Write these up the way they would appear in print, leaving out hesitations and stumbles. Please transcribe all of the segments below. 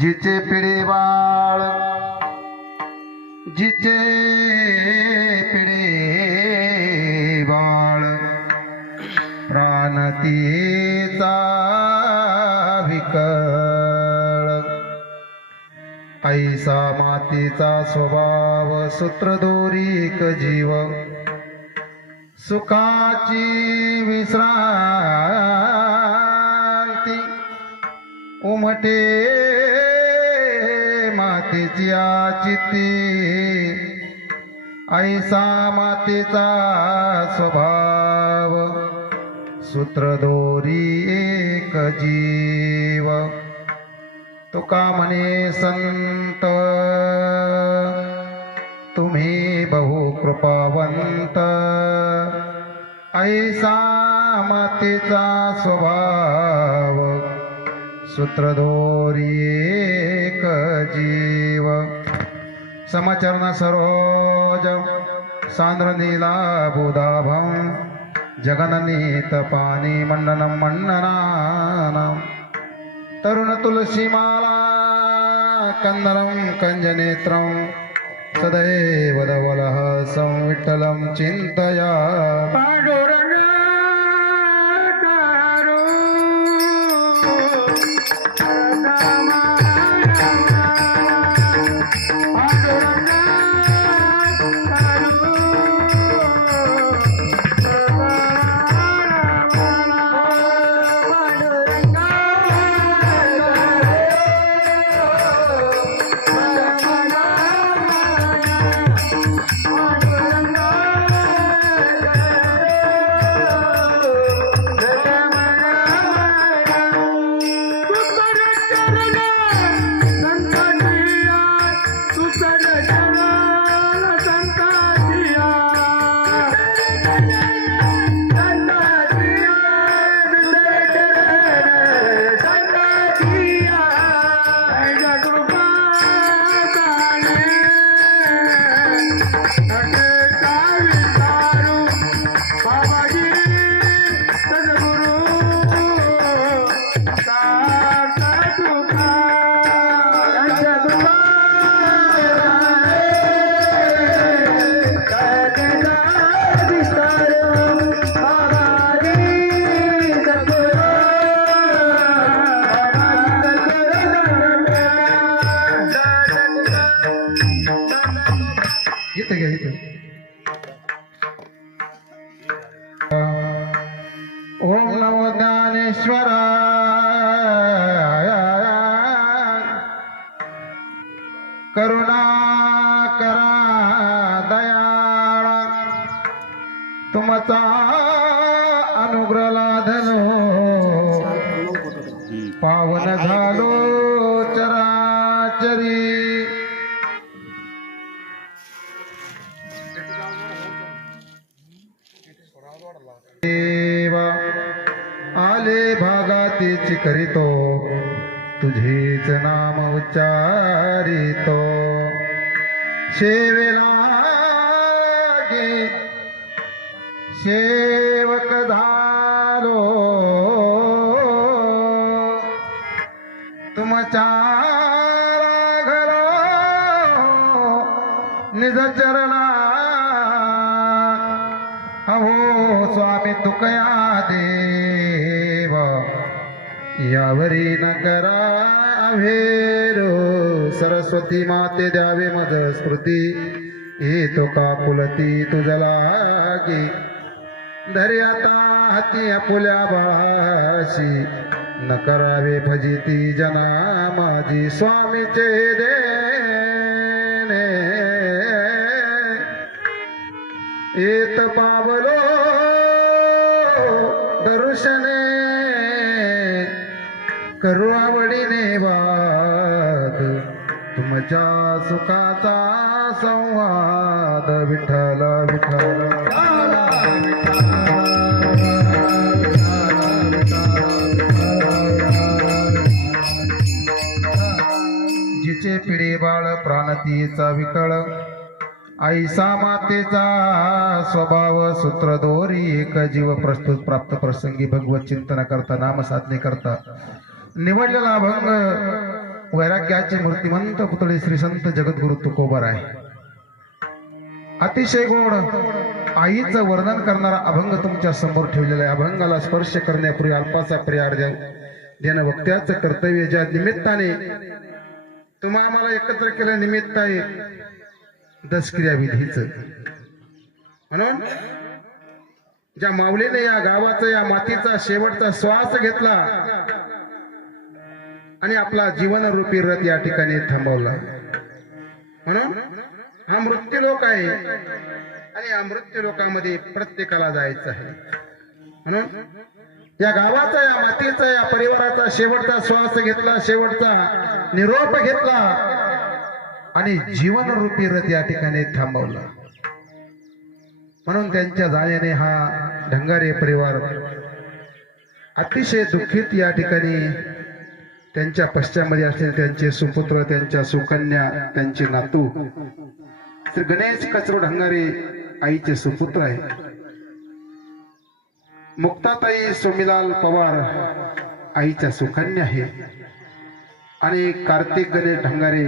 जिचे पिढे बाळ जिचे पिढे बाळ प्राणतीचा विकळ ऐसा मातीचा स्वभाव सूत्रदोरीक जीव सुखाची विश्रांती उमटे मातेची चित्ती ऐसा मातेचा स्वभाव सूत्रदोरी एक जीव तुका म्हणे संत तुम्ही बहु कृपावंत ऐसा मातेचा स्वभाव सूत्रधोरी एक जीव समचरण सरोज सांद्र नीला बुधाभं जगननीत पाणी मंडनं मंडनानं तरुण तुलसीमाला कंदरं कंजनेत्रं सदैव धवलः संविठ्ठलं चिन्तया ओम नमो ज्ञानेश्वराय करुणा करा दयाळा तुमचा अनुग्रह लाधनो पावन झालो चराचरी देवा आले भागातीची करीतो तुझेच नाम उच्चारितो सेवेला गे सेवक झालो तुमच्या घरा निज चरणा अहो स्वामी तुकया देव यावरी न करा अभेरो सरस्वती माते द्यावे मज स्मृती हे तो का कुलती तुझ लागी धरी आता हाती आपुल्या बाळाशी न करावे फजिती जना माझी स्वामीचे देणे येत पावलो दर्शने करू आवडीने वाद तुमच्या सुखाचा संवाद नाद विठ्ठल विठ्ठल जिचे पिढी बाळ प्राणतीचा विकळ ऐसा मातेचा स्वभाव सूत्र दोरी एक जीव प्रस्तुत प्राप्त प्रसंगी भगवत चिंतन करता नाम साधने करता निवडलेला अभंग वैराग्याचे मूर्तिमंत पुतळे श्री संत जगद्गुरु तुकोबर आहे. अतिशय गोड आईचं वर्णन करणारा अभंग तुमच्या समोर ठेवलेला आहे. अभंगाला स्पर्श करण्यापूर्वी अल्पाचा पर्याय देणं वक्त्याचं कर्तव्य. ज्या निमित्ताने तुम्हा आम्हाला एकत्र केलं निमित्त आहे दशक्रिया विधीचं. म्हणून ज्या माऊलीने या गावाचा या मातीचा शेवटचा श्वास घेतला आणि आपला जीवनरूपी रथ या ठिकाणी थांबवला, म्हणून हा मृत्यूलोक आहे आणि या मृत्यू लोकामध्ये प्रत्येकाला जायचं आहे. म्हणून या गावाचा या मातीचा या परिवाराचा शेवटचा श्वास घेतला, शेवटचा निरोप घेतला आणि जीवनरूपी रथ या ठिकाणी थांबवला. म्हणून त्यांच्या जाण्याने हा ढंगारे परिवार अतिशय दुःखित या ठिकाणी त्यांच्या पश्चामध्ये असलेले त्यांचे सुपुत्र, त्यांच्या सुकन्या, त्यांचे नातू श्री गणेश कचरो ढंगारे आईचे सुपुत्र आहे. मुक्ताताई सोमीलाल पवार आईच्या सुकन्या आहे आणि कार्तिक गणेश ढंगारे,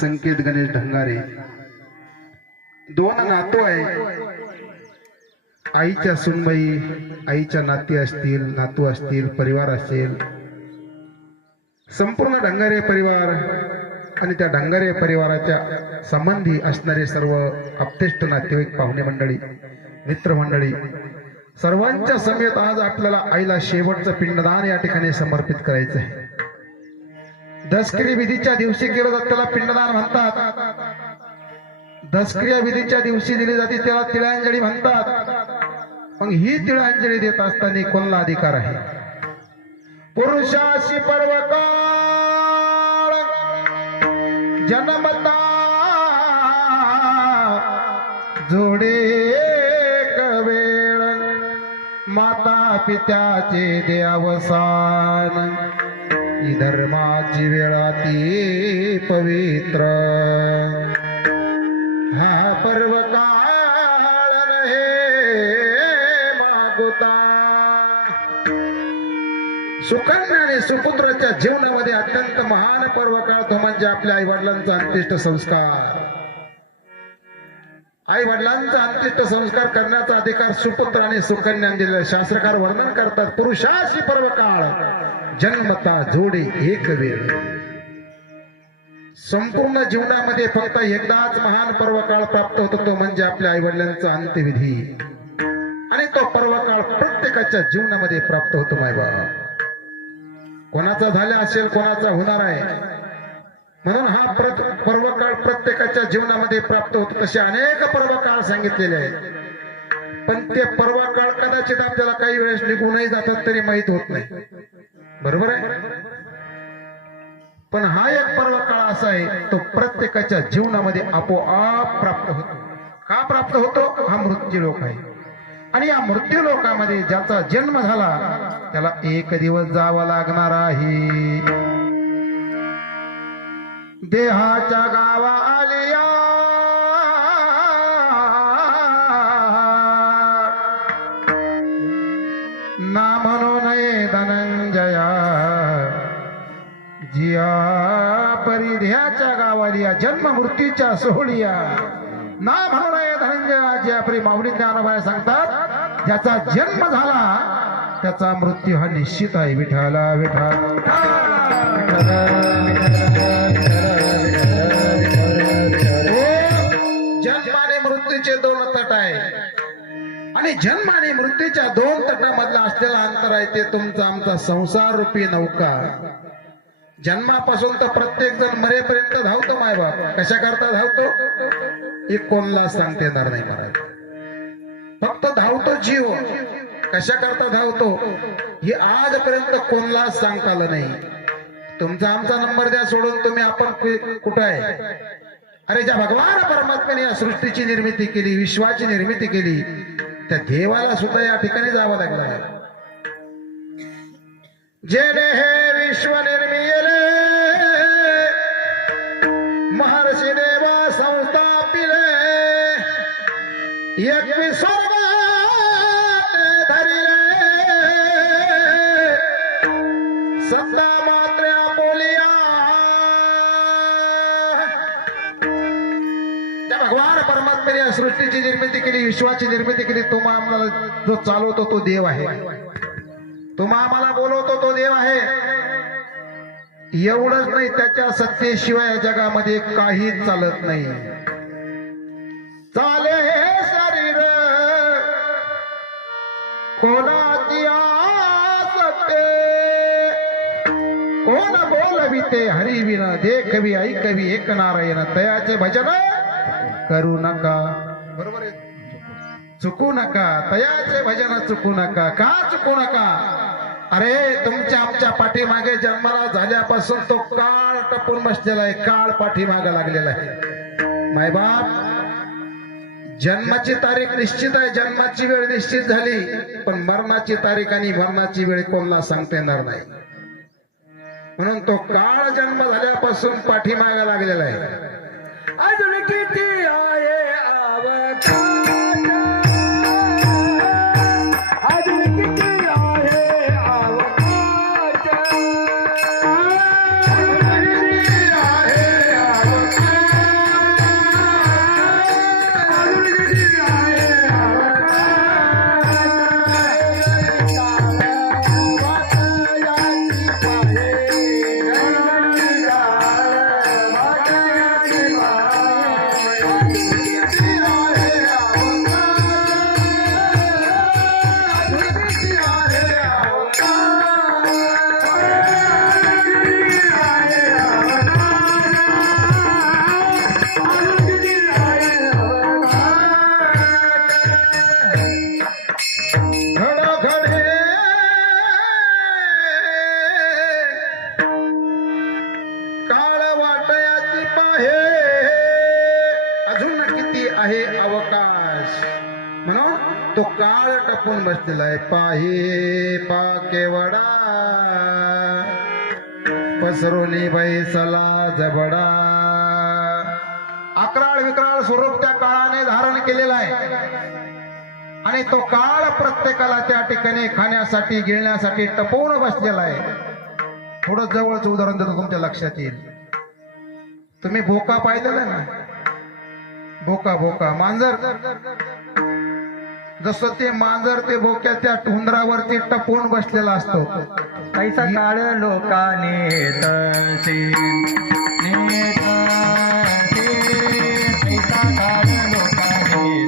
संकेत गणेश ढंगारे दोन नातू आहे. आईच्या सुनबाई, आईच्या नाती असतील, नातू असतील, परिवार असेल, संपूर्ण ढंगारे परिवार आणि त्या ढंगारे परिवाराच्या संबंधी असणारे सर्व आप्तेष्ट नातेवाईक, पाहुणे मंडळी, मित्रमंडळी सर्वांच्या समेत आज आपल्याला आईला शेवटचं पिंडदान या ठिकाणी समर्पित करायचं आहे. दशक्रिया विधीच्या दिवशी केलं जातं त्याला पिंडदान म्हणतात. दशक्रिया विधीच्या दिवशी दिली जाते त्याला तिळांजली म्हणतात. मग ही तिळांजली देत असताना कोणाला अधिकार आहे? पुरुषाशी पर्वकाळ जन्मता जोडे एक वेळ माता पित्याचे दे अवसान ही धर्माची वेळा ती पवित्र हा पर्वकाळ हे मागुता. सुकन्या आणि सुपुत्राच्या जीवनामध्ये अत्यंत महान पर्व काळ तो म्हणजे आपल्या आई वडिलांचा अंत्येष्ट संस्कार. आई वडिलांचा अंत्येष्ट संस्कार करण्याचा अधिकार सुपुत्र आणि सुकन्यांनी दिलेला. शास्त्रकार वर्णन करतात, पुरुषाशी पर्व काळ जन्मता जोडे एक वेळ. संपूर्ण जीवनामध्ये फक्त एकदाच महान पर्व काळ प्राप्त होतो तो म्हणजे आपल्या आई वडिलांचा अंत्यविधी आणि तो पर्व काळ प्रत्येकाच्या जीवनामध्ये प्राप्त होतो. मायबाप कोणाचा झाला असेल, कोणाचा होणार आहे, म्हणून हा पर्व काळ प्रत्येकाच्या जीवनामध्ये प्राप्त होतो. तसे अनेक पर्व काळ सांगितलेले आहेत, पण ते पर्व काळ कदाचित आपल्याला काही वेळेस निघूनही जातात तरी माहित होत नाही. बरोबर आहे? पण हा एक पर्व काळ असा आहे तो प्रत्येकाच्या जीवनामध्ये आपोआप प्राप्त होतो. का प्राप्त होतो? हा मृत्यू लोक आहे आणि या मृत्यू लोकामध्ये ज्याचा जन्म झाला त्याला एक दिवस जावं लागणार आहे. देहाच्या गावा आलिया ना म्हणू नये धनंजया जिया परिध्याच्या गावालिया जन्म मृत्यूच्या सोहळिया ना म्हणू नये धनंजया. जे आपली माऊली ज्ञानोबा सांगतात ज्याचा जन्म झाला त्याचा मृत्यू हा निश्चित आहे. विठाला विठाला जन्म आणि मृत्यूचे दोन तट आहे आणि जन्म आणि मृत्यूच्या दोन तटामधला असलेला अंतर आहे ते तुमचा आमचा संसार रूपी नौका. जन्मापासून तर प्रत्येक जण मरेपर्यंत धावतो. मायबाप कशा करता धावतो हे कोणला सांगता येणार नाही महाराज. फक्त धावतो जीव. कशा करता धावतो हे आजपर्यंत कोणला सांगता आलं नाही. तुमचा आमचा नंबर द्या सोडून तुम्ही आपण कुठं आहे अरे ज्या भगवान परमात्म्याने या सृष्टीची निर्मिती केली, विश्वाची निर्मिती केली, त्या देवाला सुद्धा या ठिकाणी जावं लागलं. जेणे हे विश्व निर्मिले महर्षी देवा संस्थापिले, एकवीस स्वर्गात धरिले, सत्ता मात्र्या बोलिया. त्या भगवान परमात्म्याने या सृष्टीची निर्मिती केली, विश्वाची निर्मिती केली. तुम्हा आम्हाला जो चालवतो तो देव आहे, तुम्हा आम्हाला बोलवतो तो देव आहे. एवढंच नाही, त्याच्या सत्तेशिवाय या जगामध्ये काहीच चालत नाही. चाले हे शरीर कोणाची आसते, कोण बोलविते हरिविन, देखवी ऐकवी एक नारायण, तयाचे भजन करू नका. बरोबर आहे, चुकू नका, तयाचे भजन चुकू नका. का चुकू नका? अरे तुमच्या आमच्या पाठीमागे जन्माला झाल्यापासून तो काळ टपून बसलेला आहे, काळ पाठीमागे लागलेला आहे. मायबाप, जन्माची तारीख निश्चित आहे, जन्माची वेळ निश्चित झाली, पण मरणाची तारीख आणि मरणाची वेळ कोणाला सांगता येणार नाही. म्हणून तो काळ जन्म झाल्यापासून पाठीमागे लागलेला आहे. अजून किती आहे अवकाश, अजून किती आहे अवकाश, अजून किती आहे अवकाश, अजून किती आहे काळ वाटयाची पाहे, अजून किती आहे अवकाश. म्हणून तो काळ टपून बसलेला आहे. पाहे पा केवडा, पसरोनी बैसला जबडा. अकराळ विक्राळ स्वरूप त्या काळाने धारण केलेला आहे, आणि तो काळ प्रत्येकाला त्या ठिकाणी खाण्यासाठी गिळण्यासाठी टपवून बसलेला आहे. थोडं जवळच उदाहरण देतो, तुमच्या लक्षात येईल. तुम्ही भोका पाहिलेला ना, भोका भोका मांजर, जसं ते मांजर ते भोक्या त्या उंदरावरती टपवून बसलेला असतो. पैसा काळ लोकाने तसे पैसा काळ लोकाने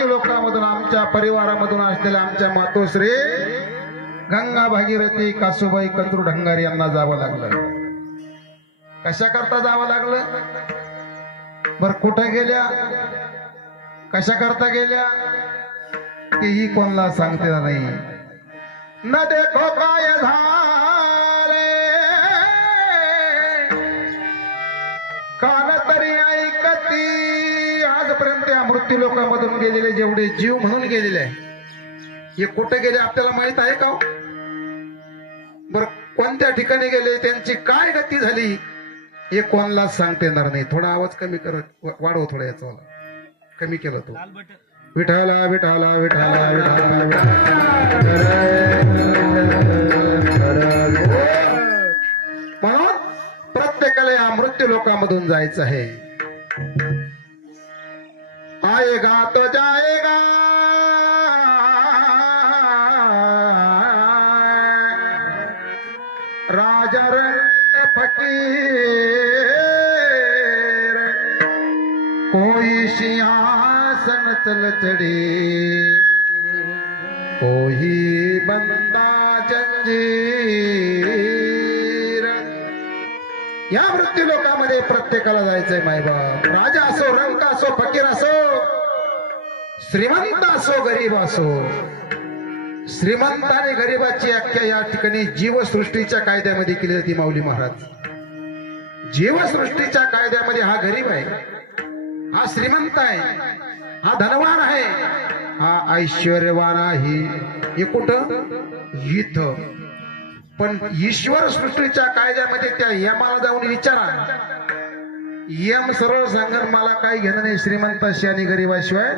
लोकांमधून आमच्या परिवारामधून असलेल्या आमच्या मातोश्री गंगा भागीरथी कासूबाई कत्रू ढंगारी यांना जावं लागलं. कशा करता जावं लागलं? बर कुठे गेल्या, कशा करता गेल्या की ही कोणाला सांगते नाही. न देखो काय झाले, कान तरी ऐकती. आजपर्यंत या मृत्यू लोकांमधून गेलेले जेवढे जीव म्हणून गेलेले आहे, हे कुठे गेले आपल्याला माहित आहे का? बर कोणत्या ठिकाणी गेले, त्यांची काय गती झाली, हे कोणाला सांगता येणार नाही. थोडा आवाज कमी करत वाढव थोडा याचा. कमी केलं तो विठाला विठाला विठाला विठाला म्हणून प्रत्येकाला या मृत्यू लोकांमधून जायचं आहे आएगा तो जाएगा राजा रंग फकीर कोई सिंहासन चल चढ़े कोई बंदा जंजीर या मृत्यू लोकांमध्ये प्रत्येकाला जायचंय मायबाप राजा असो रंग असो फकीर असो श्रीमंत असो गरीब असो श्रीमंत आणि गरीबाची व्याख्या या ठिकाणी जीवसृष्टीच्या कायद्यामध्ये केली जाते माऊली महाराज जीवसृष्टीच्या कायद्यामध्ये हा गरीब आहे हा श्रीमंत आहे हा धनवान आहे हा ऐश्वर्यवान आहे हे कुठं इथं पण ईश्वर सृष्टीच्या कायद्यामध्ये त्या यमाला जाऊन विचारा यम सरळ सांगन मला काही घेणं नाही श्रीमंताशी आणि गरीबाशिवाय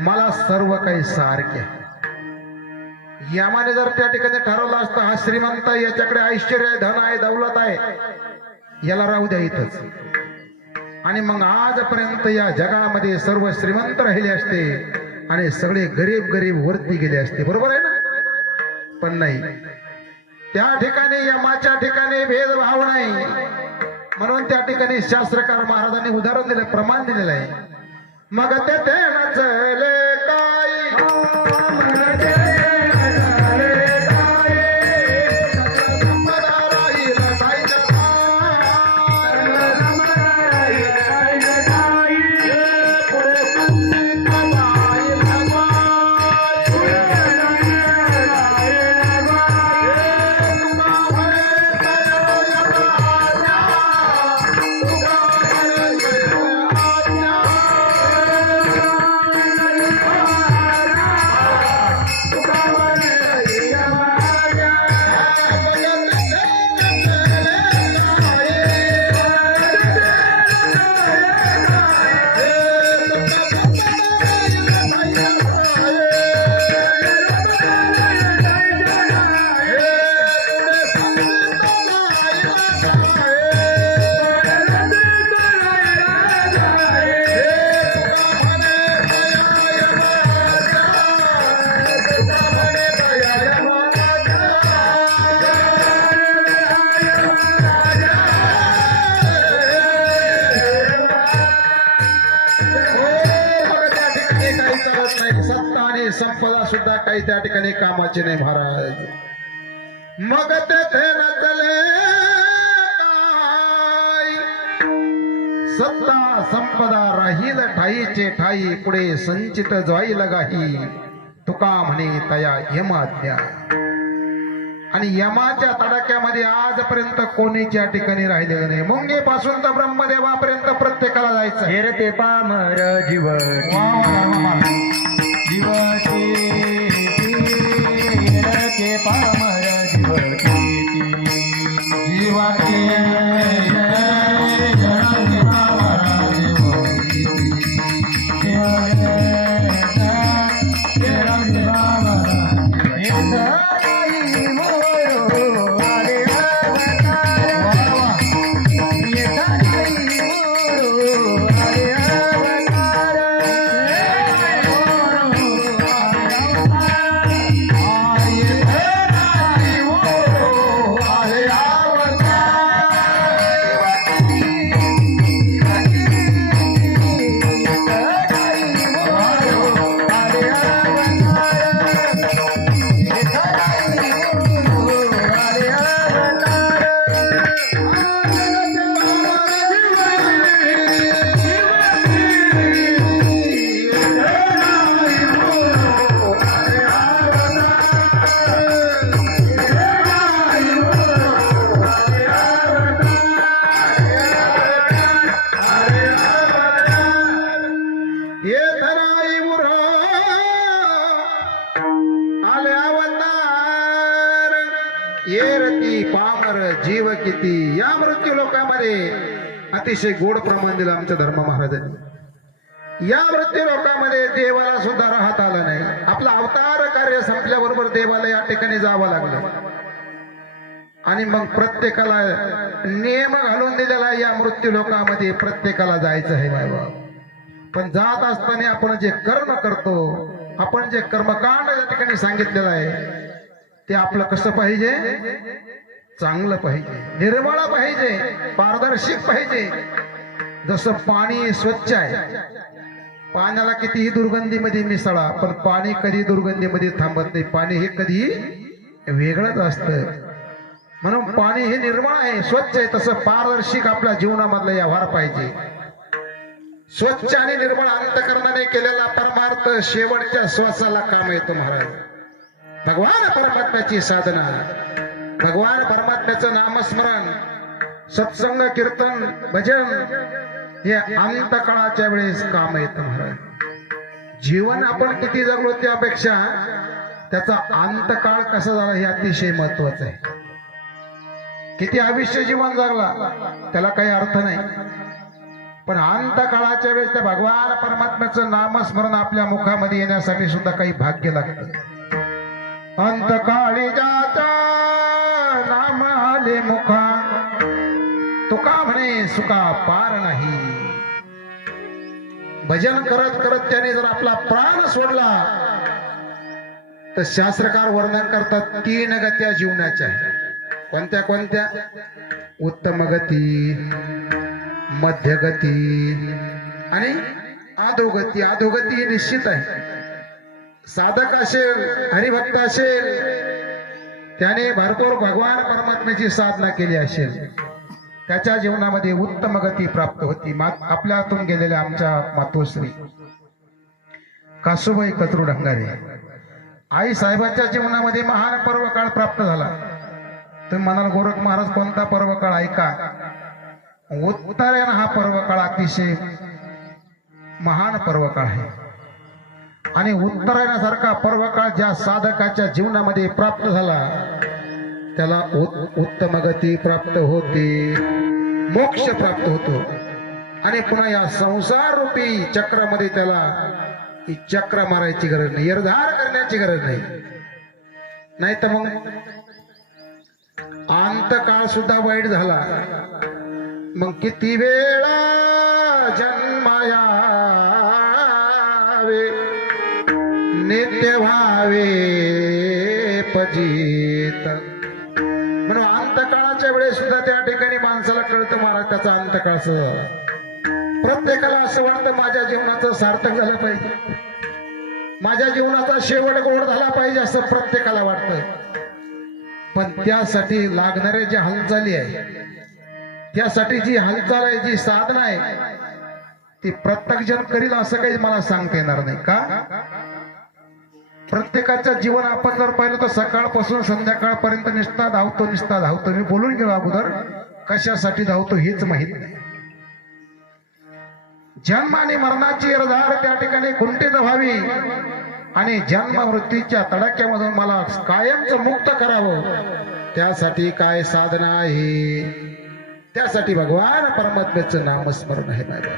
मला सर्व काही सारखे यमाने जर त्या ठिकाणी ठरवलं असतं हा श्रीमंत याच्याकडे ऐश्वर्य आहे धन आहे दौलत आहे याला राहू द्या इथंच आणि मग आजपर्यंत या जगामध्ये सर्व श्रीमंत राहिले असते आणि सगळे गरीब गरीब वरती गेले असते बरोबर आहे ना पण नाही त्या ठिकाणी यमाच्या ठिकाणी भेदभाव नाही म्हणून त्या ठिकाणी शास्त्रकार महाराजांनी उदाहरण दिलं प्रमाण दिलेलं आहे मग ते नचले काय संपदा सुद्धा काही त्या ठिकाणी कामाची नाही महाराज मग तेथे नचले काय सत्ता संपदा राहील ठाईचे ठाई पुढे संचित जाईल गाही तुका म्हणे तया यमाज्ञा आणि यमाच्या तडाख्यामध्ये आजपर्यंत कोणीच्या ठिकाणी राहिलेलं नाही मुंगे पासून तर ब्रह्मदेवापर्यंत प्रत्येकाला जायचं हेरते पामर जीवटी जीवटी हेरते पामर जीवटी जीवटी येरती पामर जीव किती या मृत्यू लोकांमध्ये अतिशय गोड प्रमाण दिलं आमच्या धर्म महाराजांनी या मृत्यू लोकामध्ये देवाला सुद्धा राहत आलं नाही. आपलं अवतार कार्य संपल्याबरोबर देवाला या ठिकाणी जावं लागलं. आणि मग प्रत्येकाला नियम घालून दिलेला या मृत्यू लोकामध्ये प्रत्येकाला जायचं आहे बाबा. पण जात असताना आपण जे कर्म करतो, आपण जे कर्मकांड या ठिकाणी सांगितलेलं आहे ते आपलं कसं पाहिजे? चांगलं पाहिजे, निर्मळ पाहिजे, पारदर्शक पाहिजे. जसं पाणी स्वच्छ आहे, पाण्याला कितीही दुर्गंधीमध्ये मिसळा पण पाणी कधी दुर्गंधीमध्ये थांबत नाही. पाणी हे कधी वेगळंच असतं. म्हणून पाणी हे निर्मळ आहे, स्वच्छ आहे. तसं पारदर्शक आपल्या जीवनामधला व्यवहार पाहिजे. स्वच्छ आणि निर्मळ अंतकरणाने केलेला परमार्थ शेवटच्या श्वासाला काम येतो महाराज. भगवान परमात्म्याची साधना, भगवान परमात्म्याचं नामस्मरण, सत्संग, कीर्तन, भजन हे अंतकाळाच्या वेळेस काम येतं महाराज. जीवन आपण किती जगलो त्यापेक्षा त्याचा अंतकाळ कसा झाला हे अतिशय महत्वाचं आहे. किती आयुष्य जीवन जगला त्याला काही अर्थ नाही, पण अंतकाळाच्या वेळेस त्या भगवान परमात्म्याचं नामस्मरण आपल्या मुखामध्ये येण्यासाठी सुद्धा काही भाग्य लागतं. अंतकाळी जाता नाम आले मुखा, तुका म्हणे सुका पार नाही. भजन करत करत त्याने जर आपला प्राण सोडला तर शास्त्रकार वर्णन करतात 3 गत्या जीवनाच्या आहेत. कोणत्या कोणत्या? उत्तम गती, मध्यगती आणि अधोगती. अधोगती ही निश्चित आहे. साधक असेल, हरिभक्त असेल, त्याने भरपूर भगवान परमात्म्याची साधना केली असेल, त्याच्या जीवनामध्ये उत्तम गती प्राप्त होती. आपल्यातून गेलेल्या आमच्या मातोश्री कासूबाई कचरू ढंगारे आई साहेबांच्या जीवनामध्ये महान पर्व काळ प्राप्त झाला. तुम्ही म्हणाल गोरख महाराज कोणता पर्व काळ? ऐका, उत्तरायण हा पर्व काळ अतिशय महान पर्व काळ आहे. आणि उत्तरायणासारखा पर्व काळ ज्या साधकाच्या जीवनामध्ये प्राप्त झाला त्याला उत्तम गती प्राप्त होते, मोक्ष प्राप्त होतो. आणि पुन्हा या संसार रूपी चक्रामध्ये त्याला ही चक्र मारायची गरज नाही, यरधार करण्याची गरज नाही. नाही तर मग अंतकाळ सुद्धा वाईट झाला. मग किती वेळा जन्मायावे नित्य व्हावे पजित. म्हणून अंतकाळाच्या वेळेस सुद्धा त्या ठिकाणी माणसाला कळतं महाराज त्याचा अंतकाळ झाला. प्रत्येकाला असं वाटतं माझ्या जीवनाचं सार्थक झालं पाहिजे, माझ्या जीवनाचा शेवट गोड झाला पाहिजे असं प्रत्येकाला वाटतं. पण त्यासाठी लागणाऱ्या ज्या हालचाली आहे, त्यासाठी जी हालचाल आहे, जी साधना आहे, ती प्रत्येक जण करील असं काही मला सांगता येणार नाही. का? प्रत्येकाचं जीवन आपण जर पाहिलं तर सकाळपासून संध्याकाळपर्यंत निष्ठा धावतो. मी बोलून गेलो अगोदर, कशासाठी धावतो हेच माहित नाही. जन्म आणि मरणाची यरधार त्या ठिकाणी कुंठित व्हावी आणि जन्म मृत्यूच्या तडाख्यामधून मला कायमच मुक्त करावं, त्यासाठी काय साधना आहे? त्यासाठी भगवान परमात्म्याचं नामस्मरण आहे. बाबा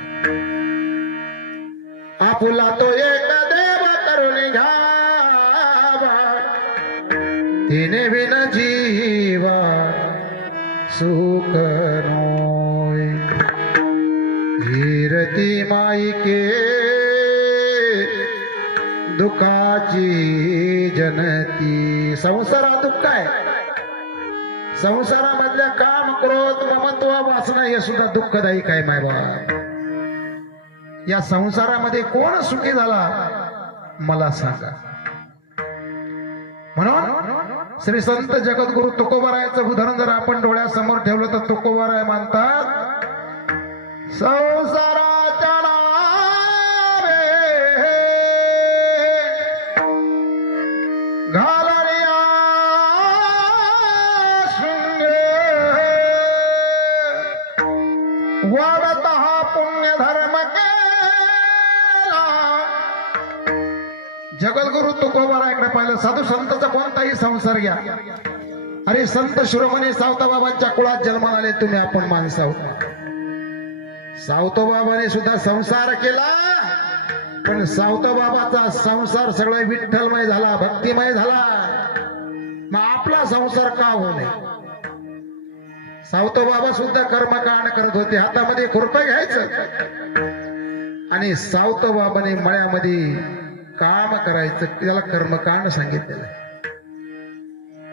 आपुला तो एक देव करून घ्यावा, तिने विन जीवा सुख नोय. धीरती माईके दुःखाची जनती. संसारात दुःख आहे, संसारामधल्या काम, क्रोध, ममत्व, वासना हे सुद्धा दुःखदायी काय माय बाबा. या संसारामध्ये कोण सुखी झाला मला सांगा. म्हणून श्री संत जगद्गुरु तुकोबारायाचं उदाहरण जर आपण डोळ्यासमोर ठेवलं तर तुकोबाराय म्हणतात, संसाराच्या नावे घालण्या शृंगे वाढत हा पुण्य धर्म केला. जगद्गुरु तुकोबारायाकडे पाहिलं, साधू संतांचा कोणताही संसार घ्या, अरे संत शिरोमणी सावताबाबांच्या कुळात जन्माला आले तुम्ही, आपण माणसं आहोत. सावतोबाबाने सुद्धा संसार केला पण सावता बाबाचा संसार सगळा विठ्ठलमय झाला, भक्तिमय झाला. मग आपला संसार का होऊ नये? सावता बाबा सुद्धा कर्मकांड करत होते, हातामध्ये खुरपं घ्यायचं आणि सावता बाबाने मळ्यामध्ये काम करायचं, त्याला कर्मकांड सांगितलेलं आहे.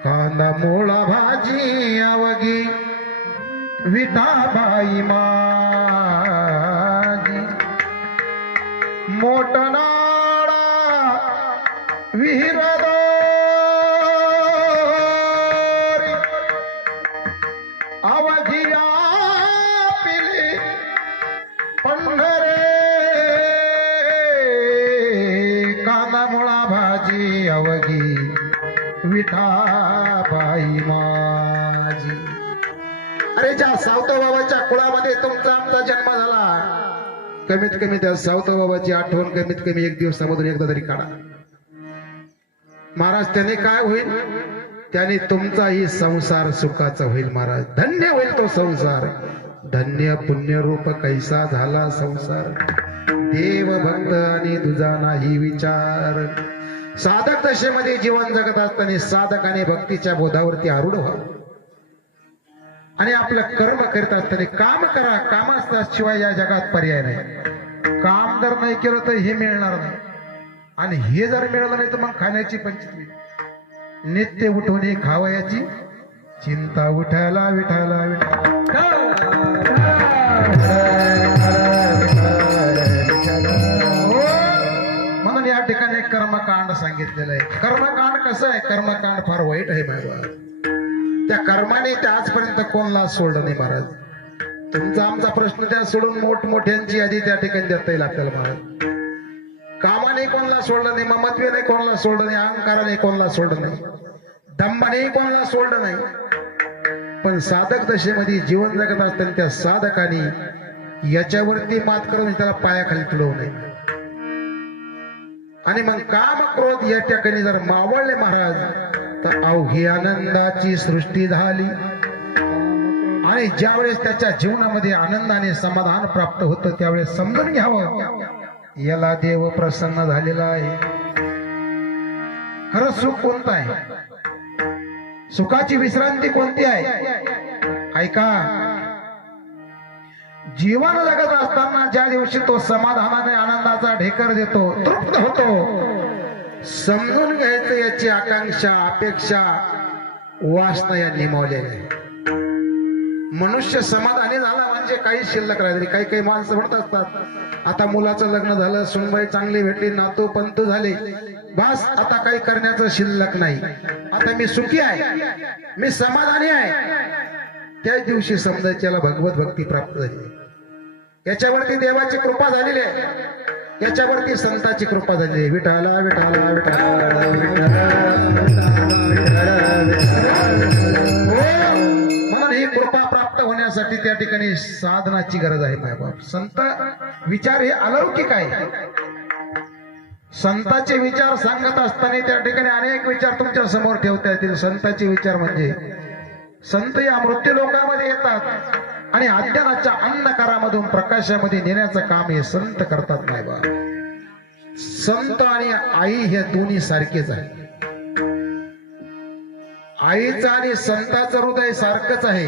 कांदा मोळा भाजी अवघी विठाबाई माझी, मोठनाळा विहीर दोरी, अवघिया पिली पंढरे, कांदा मुळा भाजी अवघी विठाबाई माझी. अरे ज्या सावता बाबाच्या कुळामध्ये तुमचा आमचा जन्म झाला, कमीत कमी त्या सावता बाबाची आठवण कमीत कमी एक दिवसामधून एकदा तरी काढा. महाराज त्याने काय होईल? त्याने तुमचाही संसार सुखाचा होईल महाराज. धन्य होईल तो संसार. धन्य पुण्यरूप कैसा झाला संसार, देव भक्त आणि तुझा नाही विचार. साधक दशेमध्ये जीवन जगत असताना साधकाने भक्तीच्या बोधावरती आरूढ व्हा आणि आपलं कर्म करीत असताना काम करा. कामाशिवाय या जगात पर्याय नाही. काम जर नाही केलं तर हे मिळणार नाही, आणि हे जर मिळालं नाही तर मग खाण्याची पंचायत. नित्य उठवणे खावयाची चिंता, उठायला विठाला म्हणून या ठिकाणी एक कर्मकांड सांगितलेलं आहे. कर्मकांड कसं आहे? कर्मकांड फार वाईट आहे महाराज. त्या कर्माने त्या आजपर्यंत कोणला सोडलं नाही महाराज. तुमचा आमचा प्रश्न त्या सोडून मोठमोठ्यांची यादी त्या ठिकाणी देता येईल आपल्याला महाराज. कामाने कोणाला सोडलं नाही, ममत्वेने कोणाला सोडलं नाही, अहंकाराने कोणाला सोडलं नाही, दंभाने कोणाला सोडलं नाही. पण साधक दशेमध्ये जीवन जगत असताना त्या साधकाने याच्यावरती मात करून त्याला पायाखाली तुडवू नये. आणि मग काम क्रोध या ठिकाणी जर मावळले महाराज तर अवघी आनंदाची सृष्टी झाली. आणि ज्यावेळेस त्याच्या जीवनामध्ये आनंदाने समाधान प्राप्त होतं त्यावेळेस समजून घ्यावं याला देव प्रसन्न झालेला आहे. खरं सुख कोणतं आहे? सुखाची विश्रांती कोणती आहे? ऐका, जीवन जगत असताना ज्या दिवशी तो समाधानाने आनंदाचा ढेकर देतो, तृप्त होतो, समजून घ्यायचं याची आकांक्षा, अपेक्षा, वासना या निमावलेल्या आहे. मनुष्य समाधानी झाला म्हणजे काही शिल्लक राहिली. काही काही माणसं म्हणत असतात, आता मुलाचं लग्न झालं, सुनबाई चांगली भेटली, नातू पंतू झाले, बस आता काही करण्याचं शिल्लक नाही, आता मी सुखी आहे, मी समाधानी आहे. त्याच दिवशी समजायच्याला भगवत भक्ती प्राप्त झाली. याच्यावरती देवाची कृपा झालेली आहे, याच्यावरती संतांची कृपा झालेली आहे. विठाला विठाला विठाला म्हणून ही कृपा प्राप्त होण्यासाठी त्या ठिकाणी साधनाची गरज आहे. मायबाप संत विचार हे अलौकिक आहे. संतांचे विचार सांगत असताना त्या ठिकाणी अनेक विचार तुमच्या समोर ठेवता येतील. संतांचे विचार म्हणजे संत या मृत्यू लोकांमध्ये येतात आणि अज्ञानाच्या अंधकारामधून प्रकाशामध्ये नेण्याचं काम हे संत करतात. मायबाप संत आणि आई हे दोन्ही सारखेच आहे. आईचं आणि संतांचं हृदय सारखंच आहे.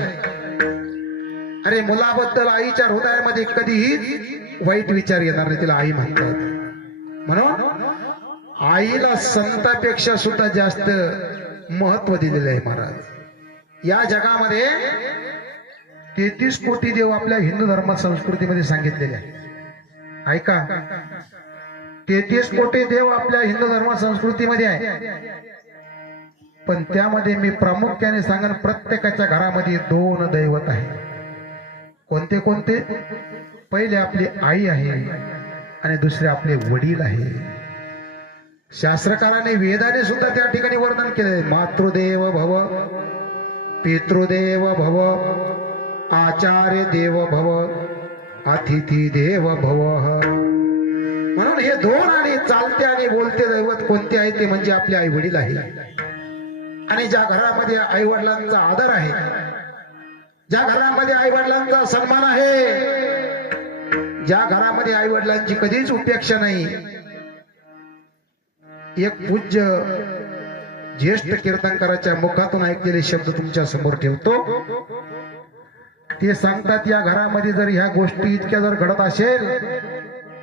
अरे मुलाबद्दल आईच्या हृदयामध्ये कधीही वाईट विचार येणार नाही, तिला आई म्हणतात. म्हणून आईला संतापेक्षा सुद्धा जास्त महत्व दिलेलं आहे महाराज. या जगामध्ये 33 कोटी देव आपल्या हिंदू धर्म संस्कृतीमध्ये सांगितलेले आहे. ऐका, 33 कोटी देव आपल्या हिंदू धर्म संस्कृतीमध्ये आहे. पण त्यामध्ये मी प्रामुख्याने सांगेन, प्रत्येकाच्या घरामध्ये 2 दैवत आहे. कोणते कोणते? पहिले आपली आई आहे आणि दुसरे आपले वडील आहे. शास्त्रकाराने वेदाने सुद्धा त्या ठिकाणी वर्णन केले. मातृदेव भव, पितृदेव भव, आचार्य देव भव, अतिथी देव भव. म्हणून हे 2 आणि चालते आणि बोलते दैवत कोणते आहे ते म्हणजे आपले आई वडील आहे. आणि ज्या घरामध्ये आई वडिलांचा आदर आहे, ज्या घरामध्ये आई वडिलांचा सन्मान आहे, ज्या घरामध्ये आई वडिलांची कधीच उपेक्षा नाही, एक पूज्य ज्येष्ठ कीर्तनकाराच्या मुखातून ऐकलेले शब्द तुमच्या समोर ठेवतो. ते सांगतात, या घरामध्ये जर ह्या गोष्टी इतक्या जर घडत असेल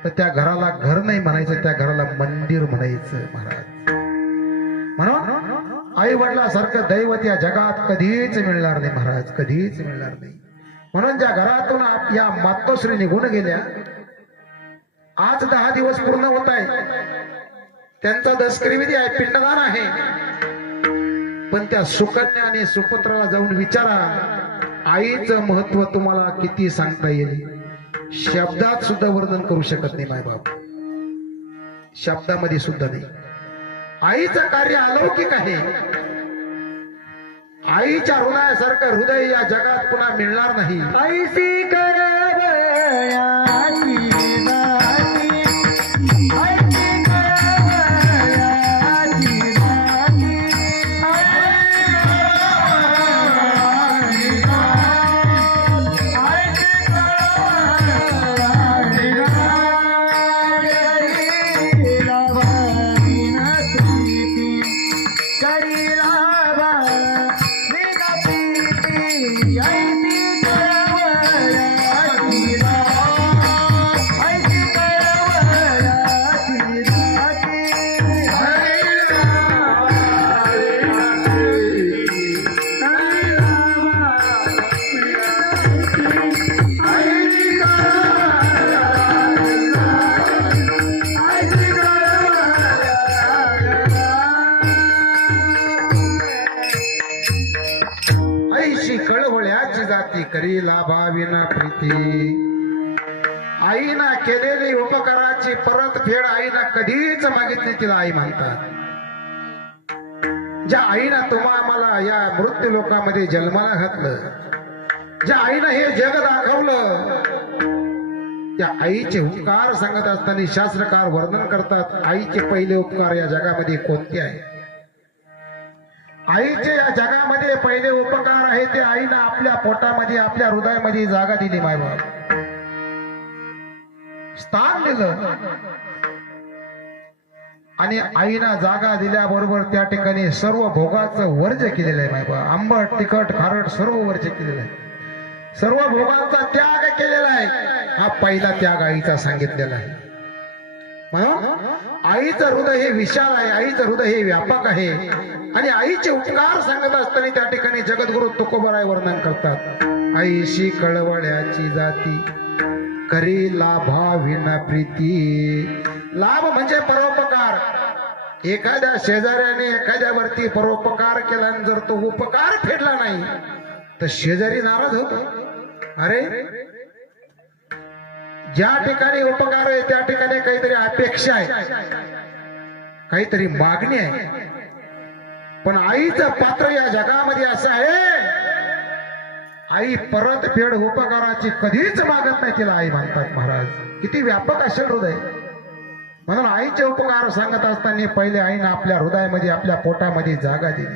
तर त्या घराला घर नाही म्हणायचं, त्या घराला मंदिर म्हणायचं महाराज. म्हणून आई वडिलासारखं दैवत या जगात कधीच मिळणार नाही महाराज, कधीच मिळणार नाही. म्हणून ज्या घरातून या मातोश्री निघून गेल्या, आज 10 दिवस पूर्ण होत आहे, त्यांचा दशकरी विधी आहे, पिंडदान आहे. पण त्या सुकन्या आणि सुपुत्राला जाऊन विचारा, आईचं महत्व तुम्हाला किती सांगता येईल, शब्दात सुद्धा वर्णन करू शकत नाही मायबाप, शब्दामध्ये सुद्धा नाही. आईचं कार्य अलौकिक आहे. आईच्या हृदयासारखं हृदय या जगात पुन्हा मिळणार नाही. ऐसी करावयाची दाती, ऐसी करावयाची दाती, आईशी कळवळ्याची जाती करी लाभाविना प्रीती. आईना केलेली उपकाराची परतफेड आईना कधीच मागितली, तिला आई म्हणतात. ज्या आईनं तुम्हाला या मृत्यू लोकांमध्ये जन्माला घातलं, ज्या आईनं हे जग दाखवलं, त्या आईचे उपकार सांगत असताना शास्त्रकार वर्णन करतात, आईचे पहिले उपकार या जगामध्ये कोणते आहे. आईचे या जगामध्ये पहिले उपकार आहे ते आईनं आपल्या पोटामध्ये, आपल्या हृदयामध्ये जागा दिली, मायबाप स्थान दिलं. आणि आईनं जागा दिल्याबरोबर त्या ठिकाणी सर्व भोगाचं वर्ज्य केलेलं आहे मायबाप. आंबट, तिखट, खारट सर्व वर्ज्य केलेलं आहे. सर्व भोगांचा त्याग केलेला आहे. हा पहिला त्याग आईचा सांगितलेला आहे. म्हणून आईचं हृदय हे विशाल आहे, आईचं हृदय हे व्यापक आहे. आणि आईचे उपकार सांगत असताना त्या ठिकाणी जगद्गुरु तुकोबराय वर्णन करतात, आईशी कळवळ्याची जाती करी लाभाविना प्रीती. लाभ म्हणजे परोपकार. एखाद्या शेजाऱ्याने एखाद्यावरती परोपकार केला आणि जर तो उपकार फेडला नाही तर शेजारी नाराज होतो. अरे, ज्या ठिकाणी उपकार आहे त्या ठिकाणी काहीतरी अपेक्षा आहे, काहीतरी मागणी आहे. पण आईचं पात्र या जगामध्ये असं आहे, आई परतफेड उपकाराची कधीच मागत नाही, तिला आई म्हणतात महाराज. किती व्यापक असेल हृदय. म्हणून आईचे उपकार सांगत असताना पहिले आईनं आपल्या हृदयामध्ये, आपल्या पोटामध्ये जागा दिली.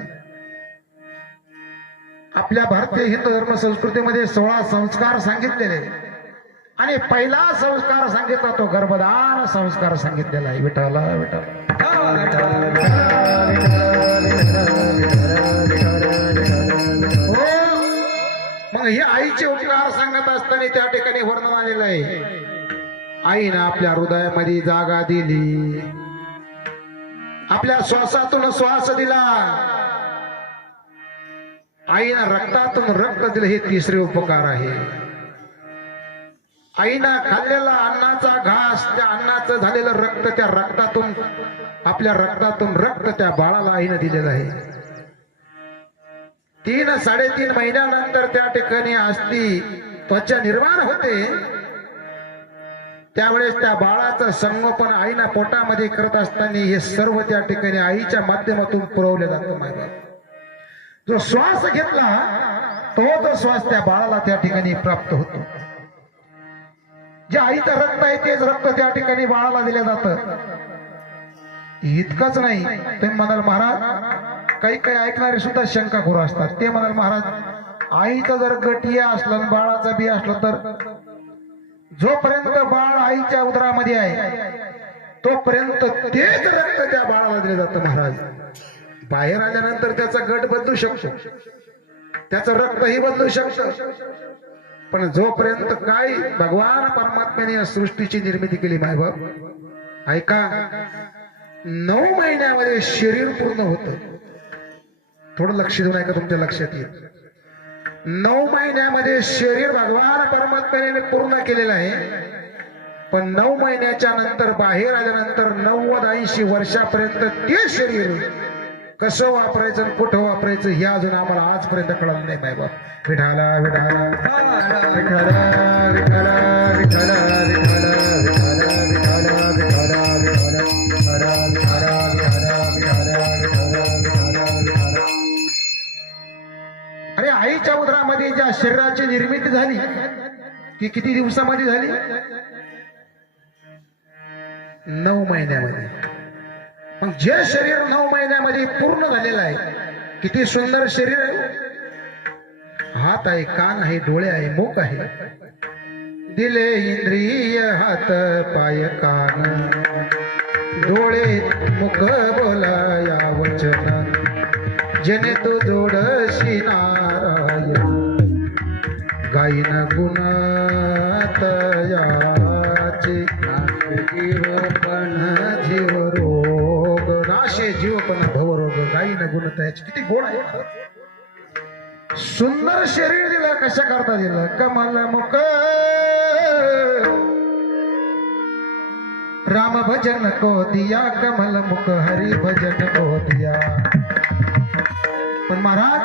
आपल्या भारतीय हिंदू धर्म संस्कृतीमध्ये 16 संस्कार सांगितलेले आणि पहिला संस्कार सांगितला तो गर्भदान संस्कार सांगितलेला आहे. विठाला विठाला. मग हे आईचे उपकार सांगत असताना त्या ठिकाणी वर्णन आलेलं आहे, आईनं आपल्या हृदयामध्ये जागा दिली, आपल्या श्वासातून श्वास दिला, आईनं रक्तातून रक्त दिलं. हे तिसरे उपकार आहे. आईनं खाल्लेला अन्नाचा घास, त्या अन्नाचं झालेलं रक्त, त्या रक्तातून, आपल्या रक्तातून रक्त त्या बाळाला आईनं दिलेलं आहे. 3-3.5 महिन्यानंतर त्या ठिकाणी अस्थी त्वचा निर्माण होते. त्यावेळेस त्या बाळाचं संगोपन आईना पोटामध्ये करत असताना हे सर्व त्या ठिकाणी आईच्या माध्यमातून पुरवले जातं. मायबाप जो श्वास घेतला तो श्वास त्या बाळाला त्या ठिकाणी प्राप्त होतो. जे आईचं रक्त आहे तेच रक्त त्या ठिकाणी बाळाला दिलं जातं. इतकंच नाही, तुम्ही म्हणाल महाराज, काही काही ऐकणारे सुद्धा शंका करू असतात. ते म्हणाल महाराज, आईचं जर गट हे असलं आणि बाळाचं बी असलं तर जोपर्यंत बाळ आईच्या उदरामध्ये आहे तोपर्यंत तेच रक्त त्या बाळाला दिलं जातं महाराज. बाहेर आल्यानंतर त्याचा गट बदलू शकतो, त्याचं रक्तही बदलू शकतं, पण जोपर्यंत काय भगवान परमात्म्याने या सृष्टीची निर्मिती केली माय बाप, ऐका, 9 महिन्यामध्ये शरीर पूर्ण होतं. थोडं लक्ष देऊन ऐका, तुमच्या लक्षात येईल. 9 महिन्यामध्ये शरीर भगवान परमात्म्याने पूर्ण केलेलं आहे, पण 9 महिन्याच्या नंतर बाहेर आल्यानंतर 90-80 वर्षापर्यंत ते शरीर कसं वापरायचं आणि कुठं वापरायचं हे अजून आम्हाला आजपर्यंत कळलं नाही बाबा. विठाला विठाला विठाला विठाला विठाला विठाला विठाला विठाला विठाला विठाला. अरे आईच्या उदरामध्ये ज्या शरीराची निर्मिती झाली ती किती दिवसामध्ये झाली? 9 महिन्यामध्ये. मग जे शरीर 9 महिन्यामध्ये पूर्ण झालेलं आहे, किती सुंदर शरीर आहे. हात आहे, कान आहे, डोळे आहे, मुख आहे, दिले इंद्रिय, हात पाय कान, डोळे मुख बोलाया वचन, जने तो जोडशी नारायण, गायन गुण तयाचे, जीव रोग नाशे, जीव पण भवरोग, गायन गुण तयाचे. किती गोड आहे. सुंदर शरीर दिलं, कशा करता दिलं? कमल मुख राम भजन को दिया, कमल मुख हरि भजन को दिया. पण महाराज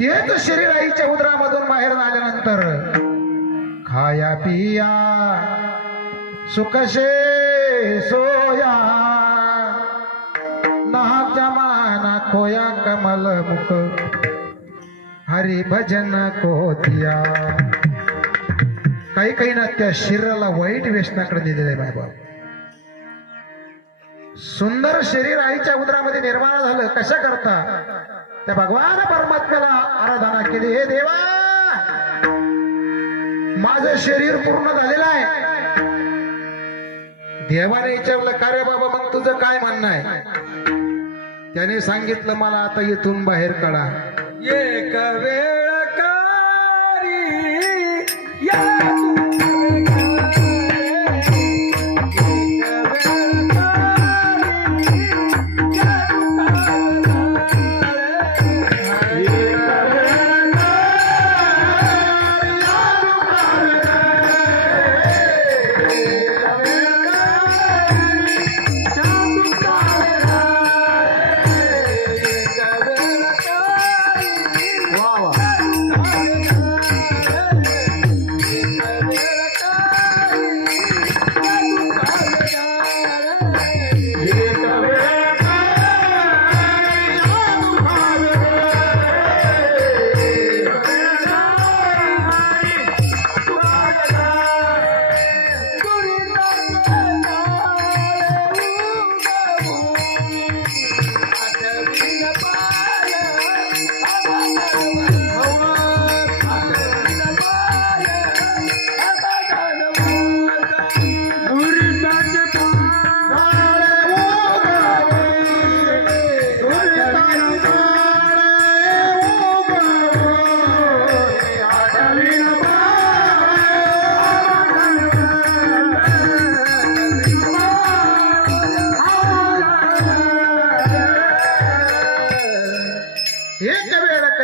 तेच शरीर आईच्या उदरामधून बाहेर आल्यानंतर खाया पिया सुखशे सोया, नाहक जमाना खोया, कमल मुख हरि भजन को दिया. काही काही ना त्या शरीराला वाईट व्यसनाकडे दिलेलं आहे बाबा. सुंदर शरीर आईच्या उदरामध्ये निर्माण झालं, कशा करता? त्या भगवान परमात्म्याला आराधना केली. हे देवा, माझं शरीर पूर्ण झालेलं आहे. देवाने विचारलं, का रे बाबा, मग तुझं काय म्हणणं आहे? त्याने सांगितलं, मला आता इथून बाहेर काढा. एक वेळ कारी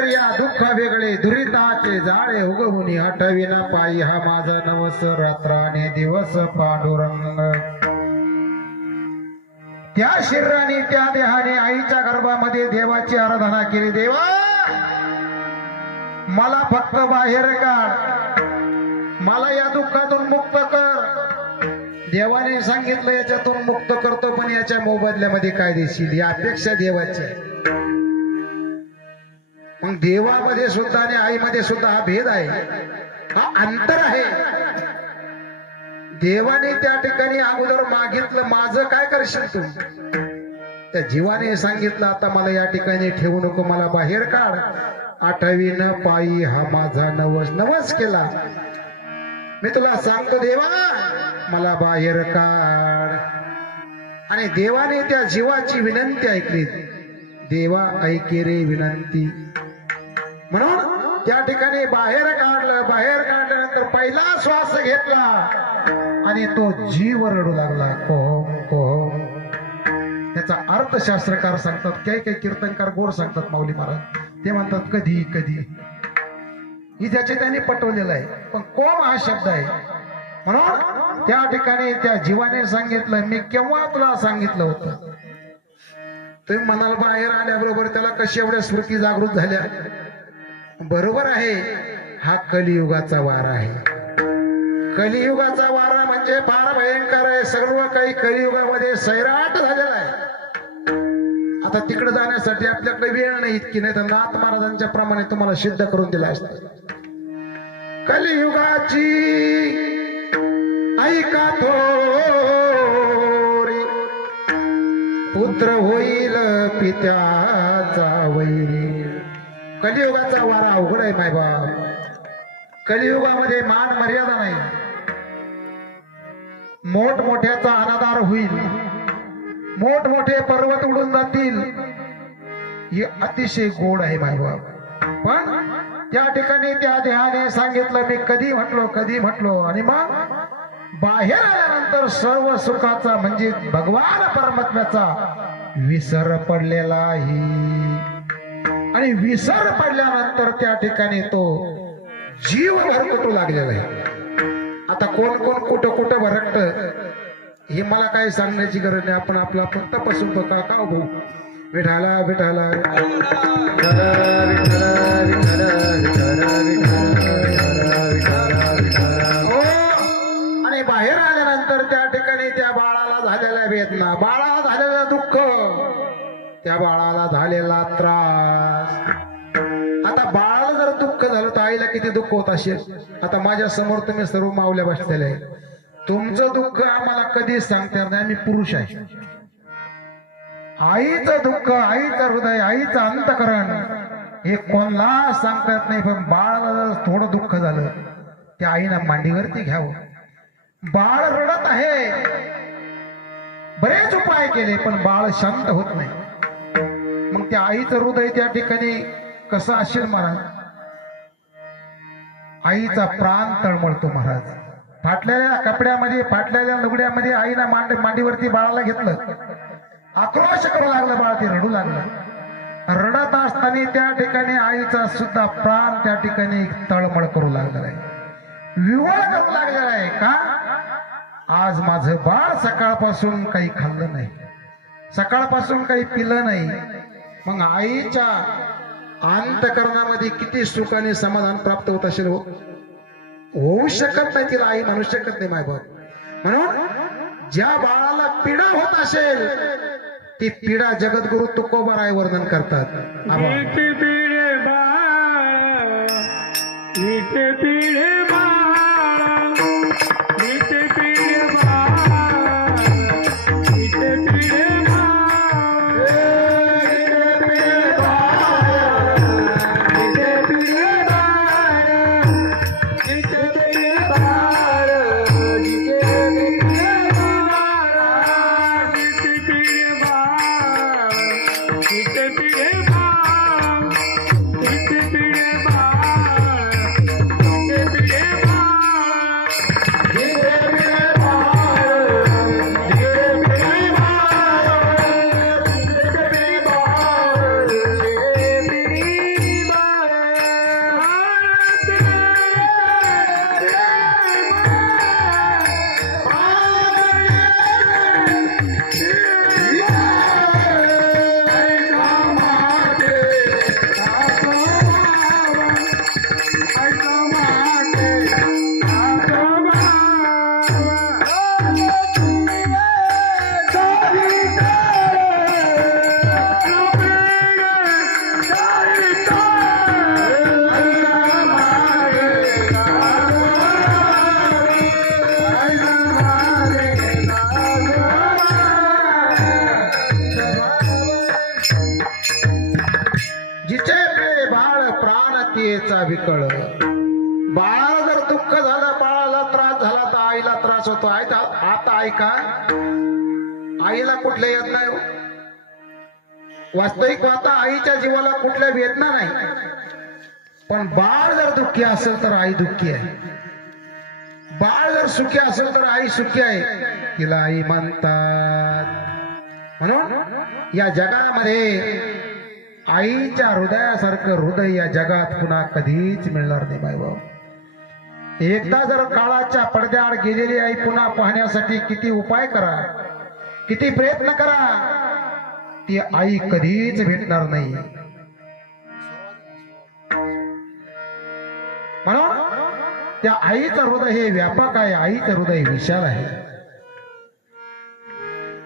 या दुःख वेगळे दुरिताचे जाळे उगवून आठविना पायी, हा माझा नवस रात्राने दिवस पांडुरंग. त्या शरीराने त्या देहाने आईच्या गर्भामध्ये देवाची आराधना केली. देवा, मला फक्त बाहेर काढ, मला या दुःखातून मुक्त कर. देवाने सांगितलं याच्यातून मुक्त करतो, पण याच्या मोबदल्यामध्ये काय देशील? या अपेक्षा देवाची. मग देवामध्ये सुद्धा आणि आईमध्ये सुद्धा हा भेद आहे, हा अंतर आहे. देवाने त्या ठिकाणी अगोदर मागितलं, माझं काय करशील तू? त्या जीवाने सांगितलं, आता मला या ठिकाणी ठेवू नको, मला बाहेर काढ. आठवीन पायी हा माझा नवस. नवस केला, मी तुला सांगतो देवा मला बाहेर काढ. आणि देवाने त्या जीवाची विनंती ऐकली. देवा ऐके रे विनंती. म्हणून त्या ठिकाणी बाहेर काढलं. बाहेर काढल्यानंतर पहिला श्वास घेतला आणि तो जीव रडू लागला. कोहम कोहम. त्याचा अर्थशास्त्रकार सांगतात, काही काही कीर्तनकार गोड सांगतात माऊली महाराज. ते म्हणतात कधी कधी. ही त्याचे त्यांनी पटवलेलं आहे. पण कोम हा शब्द आहे. म्हणून त्या ठिकाणी त्या जीवाने सांगितलं, मी केव्हा तुला सांगितलं होतं. तुम्ही म्हणाल बाहेर आल्याबरोबर त्याला कशी एवढ्या स्मृती जागृत झाल्या. बरोबर आहे, हा कलियुगाचा वारा आहे. कलियुगाचा वारा म्हणजे फार भयंकर आहे. सर्व काही कलियुगामध्ये सैराट झालेला आहे. आता तिकडे जाण्यासाठी आपल्याकडे वेळ नाही इतकी, नाही तर नाथ महाराजांच्या प्रमाणे तुम्हाला सिद्ध करून दिला असतं. कलियुगाची ऐका थोरी, पुत्र होईल पित्याचा वैरी. कलियुगाचा वारा अवघड आहे मायबाप. कलियुगामध्ये मान मर्यादा नाही. मोठमोठ्याचा अनादर होईल. मोठमोठे पर्वत उडून जातील. हे अतिशय गोड आहे मायबाप. पण त्या ठिकाणी त्या देहाने सांगितलं, मी कधी म्हटलो आणि मग बाहेर आल्यानंतर सर्व सुखाचा म्हणजे भगवान परमात्म्याचा विसर पडलेला आहे. आणि विसर पडल्यानंतर त्या ठिकाणी तो जीव भरकटू लागलेला आहे. आता कोण कोण कुठं भरकट हे मला काही सांगण्याची गरज नाही. आपण आपला फक्त पसून बघा का भाऊ. विठाला विठाला आणि बाहेर आल्यानंतर त्या ठिकाणी त्या बाळाला झालेल्या वेदना, बाळाला झालेलं दुःख, त्या बाळाला झालेला त्रास. आता बाळाला जर दुःख झालं तर आईला किती दुःख होत असेल. आता माझ्या समोर तुम्ही सर्व मावल्या बसलेले आहे. तुमचं दुःख आम्हाला कधीच सांगता येणार नाही. आम्ही पुरुष आहे. आईचं दुःख, आईचं हृदय, आईचं अंतकरण हे कोणाला सांगता येत नाही. पण बाळाला जर थोडं दुःख झालं त्या आईनं मांडीवरती घ्यावं. बाळ रडत आहे, बरेच उपाय केले पण बाळ शांत होत नाही. मग त्या आईचं हृदय त्या ठिकाणी कसं असेल महाराज. आईचा प्राण तळमळतो महाराज. फाटलेल्या कपड्यामध्ये, फाटलेल्या लुगड्यामध्ये आईनं मांडीवरती बाळाला घेतलं. आक्रोश करू लागलं बाळ. ते रडू लागलं. रडत असताना त्या ठिकाणी आईचा सुद्धा प्राण त्या ठिकाणी तळमळ करू लागलेला आहे. विवळ करू लागलेला आहे. का आज माझं बाळ सकाळपासून काही खाल्लं नाही, सकाळपासून काही पिलं नाही. मग आईच्या अंतकरणामध्ये किती सुख आणि समाधान प्राप्त होत असेल. होऊ शकत नाही. तिला आई म्हणू शकत नाही मायबाप. म्हणून ज्या बाळाला पीडा होत असेल ती पीडा जगद्गुरु तुकोबाराय वर्णन करतात. विकळ. बाळाला जर दुःख झालं, बाळाला त्रास त्रास होतो आहे. आता ऐका, आईला कुठल्या येत नाही हो. वास्तविक पाहता आईच्या जीवाला कुठल्या वेदना नाही, पण बाळ जर दुःखी असेल तर आई दुःखी आहे. बाळ जर सुखी असेल तर आई सुखी आहे. तिला आई म्हणतात. म्हणून या जगामध्ये आईच्या हृदयासारखं हृदय या जगात पुन्हा कधीच मिळणार नाही बाई भाऊ. एकदा जर काळाच्या पडद्याआड गेलेली आई पुन्हा पाहण्यासाठी किती उपाय करा, किती प्रयत्न करा, ती आई कधीच भेटणार नाही. म्हणून त्या आईचं हृदय हे व्यापक आहे, आईचं हृदय विशाल आहे.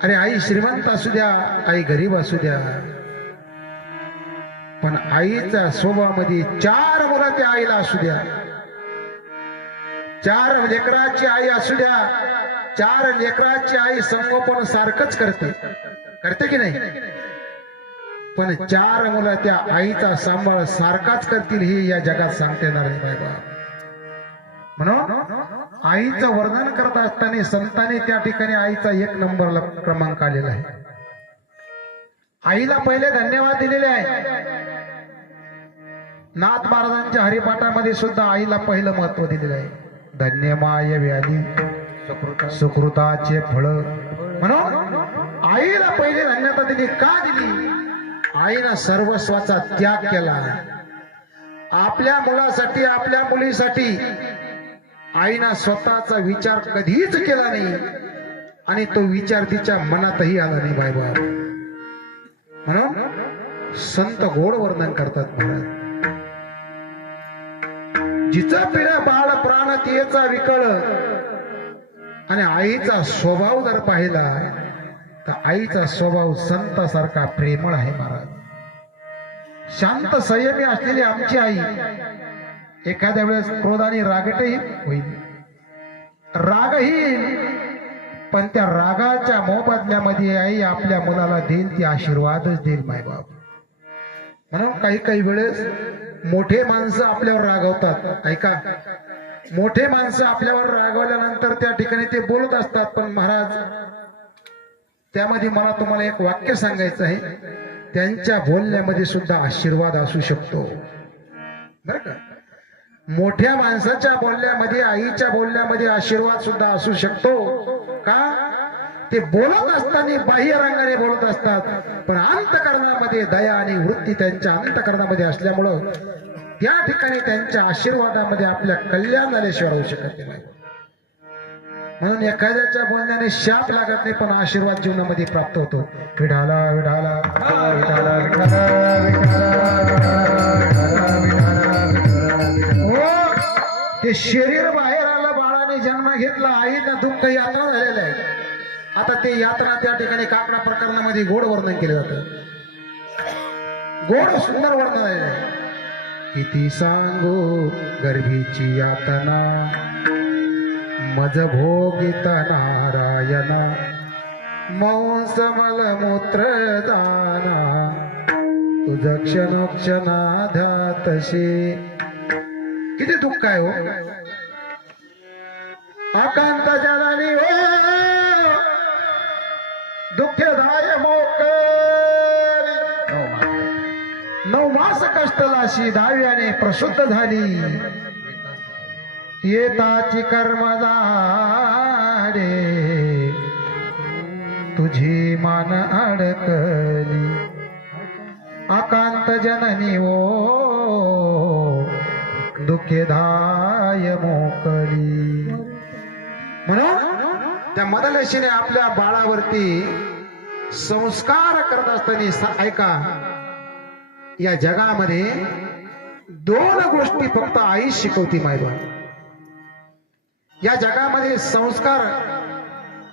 अरे आई श्रीमंत असू द्या, आई गरीब असू द्या, पण आईच्या स्वभावामध्ये 4 मुलं त्या आईला असू द्या, 4 लेकराची आई असू द्या, 4 लेकराची आई संगोपन सारखंच करते की नाही, पण 4 मुलं त्या आईचा सांभाळ सारखाच करतील हे या जगात सांगता येणार नाही बाबा. म्हणून आईचं वर्णन करत असताना संतांनी त्या ठिकाणी आईचा 1 नंबरला क्रमांक आलेला आहे. आईला पहिले धन्यवाद दिलेले आहे. नाथ महाराजांच्या हरिपाठामध्ये सुद्धा आईला पहिलं महत्व दिलेलं आहे. धन्य माय व्याधी सुकृताचे फळ. म्हणून आईला पहिले धन्यता दिली. का दिली? आईनं सर्वस्वाचा त्याग केला. आपल्या मुलासाठी, आपल्या मुलीसाठी आईनं स्वतःचा विचार कधीच केला नाही आणि तो विचार तिच्या मनातही आला नाही बाबा. म्हणून संत गोड वर्णन करतात महाराज. जिचा पिढा बाळ प्राण तिचा विकळ. आणि आईचा स्वभाव जर पाहिला तर आईचा स्वभाव संतासारखा प्रेमळ आहे महाराज. शांत संयमी असलेली आमची आई एखाद्या वेळेस क्रोधाने रागटही होईल, रागही, पण त्या रागाच्या मोबदल्यामध्ये आई आपल्या मुलाला देईल ती आशीर्वादच देईल मायबाप. म्हणून काही वेळेस मोठे माणसं आपल्यावर रागवतात. ऐका, मोठे माणसं आपल्यावर रागवल्यानंतर त्या ठिकाणी ते बोलत असतात, पण महाराज त्यामध्ये मला तुम्हाला एक वाक्य सांगायचं आहे. त्यांच्या बोलण्यामध्ये सुद्धा आशीर्वाद असू शकतो बरं का. मोठ्या माणसाच्या बोलण्यामध्ये, आईच्या बोलण्यामध्ये आशीर्वाद सुद्धा असू शकतो. का? ते बोलत असताना बाह्य रंगाने बोलत असतात, पण अंतःकरणामध्ये दया आणि वृत्ती त्यांच्या अंतःकरणामध्ये असल्यामुळं त्या ठिकाणी त्यांच्या आशीर्वादामध्ये आपल्या कल्याण झाल्याशिवाय होऊ शकत नाही. म्हणून एखाद्याच्या बोलण्याने शाप लागत नाही, पण आशीर्वाद जीवनामध्ये प्राप्त होतो. विठाला विठाला विठाला विठाला हो, ते शरीर बाहेर आलं, बाळाने जन्म घेतला, आईनं दुःख यात्रा झालेलं आहे. आता ते यात्रा त्या ठिकाणी काकडा प्रकरणामध्ये गोड वर्णन केलं जातं. गोड सुंदर वर्णन आहे. किती सांगू गर्भीची यातना, मज भोगिता नारायणा, मांस मलमूत्र दाना, तुझ क्षणोक्षणाध्यातशी. किती दुःख आहे हो. आकांत जनानी हो, दुःखदाय मोकळी. 9 मास कष्टलाशी 10व्याने प्रसूत झाली. येताची कर्म झाडे, तुझी मान अडकली. आकांत जननी ओ, दुःखेदाय मोकली. म्हणून त्या मदलेशीने आपल्या बाळावरती संस्कार करत असताना ऐका, या जगामध्ये 2 गोष्टी फक्त आई शिकवती मायबा. या जगामध्ये संस्कार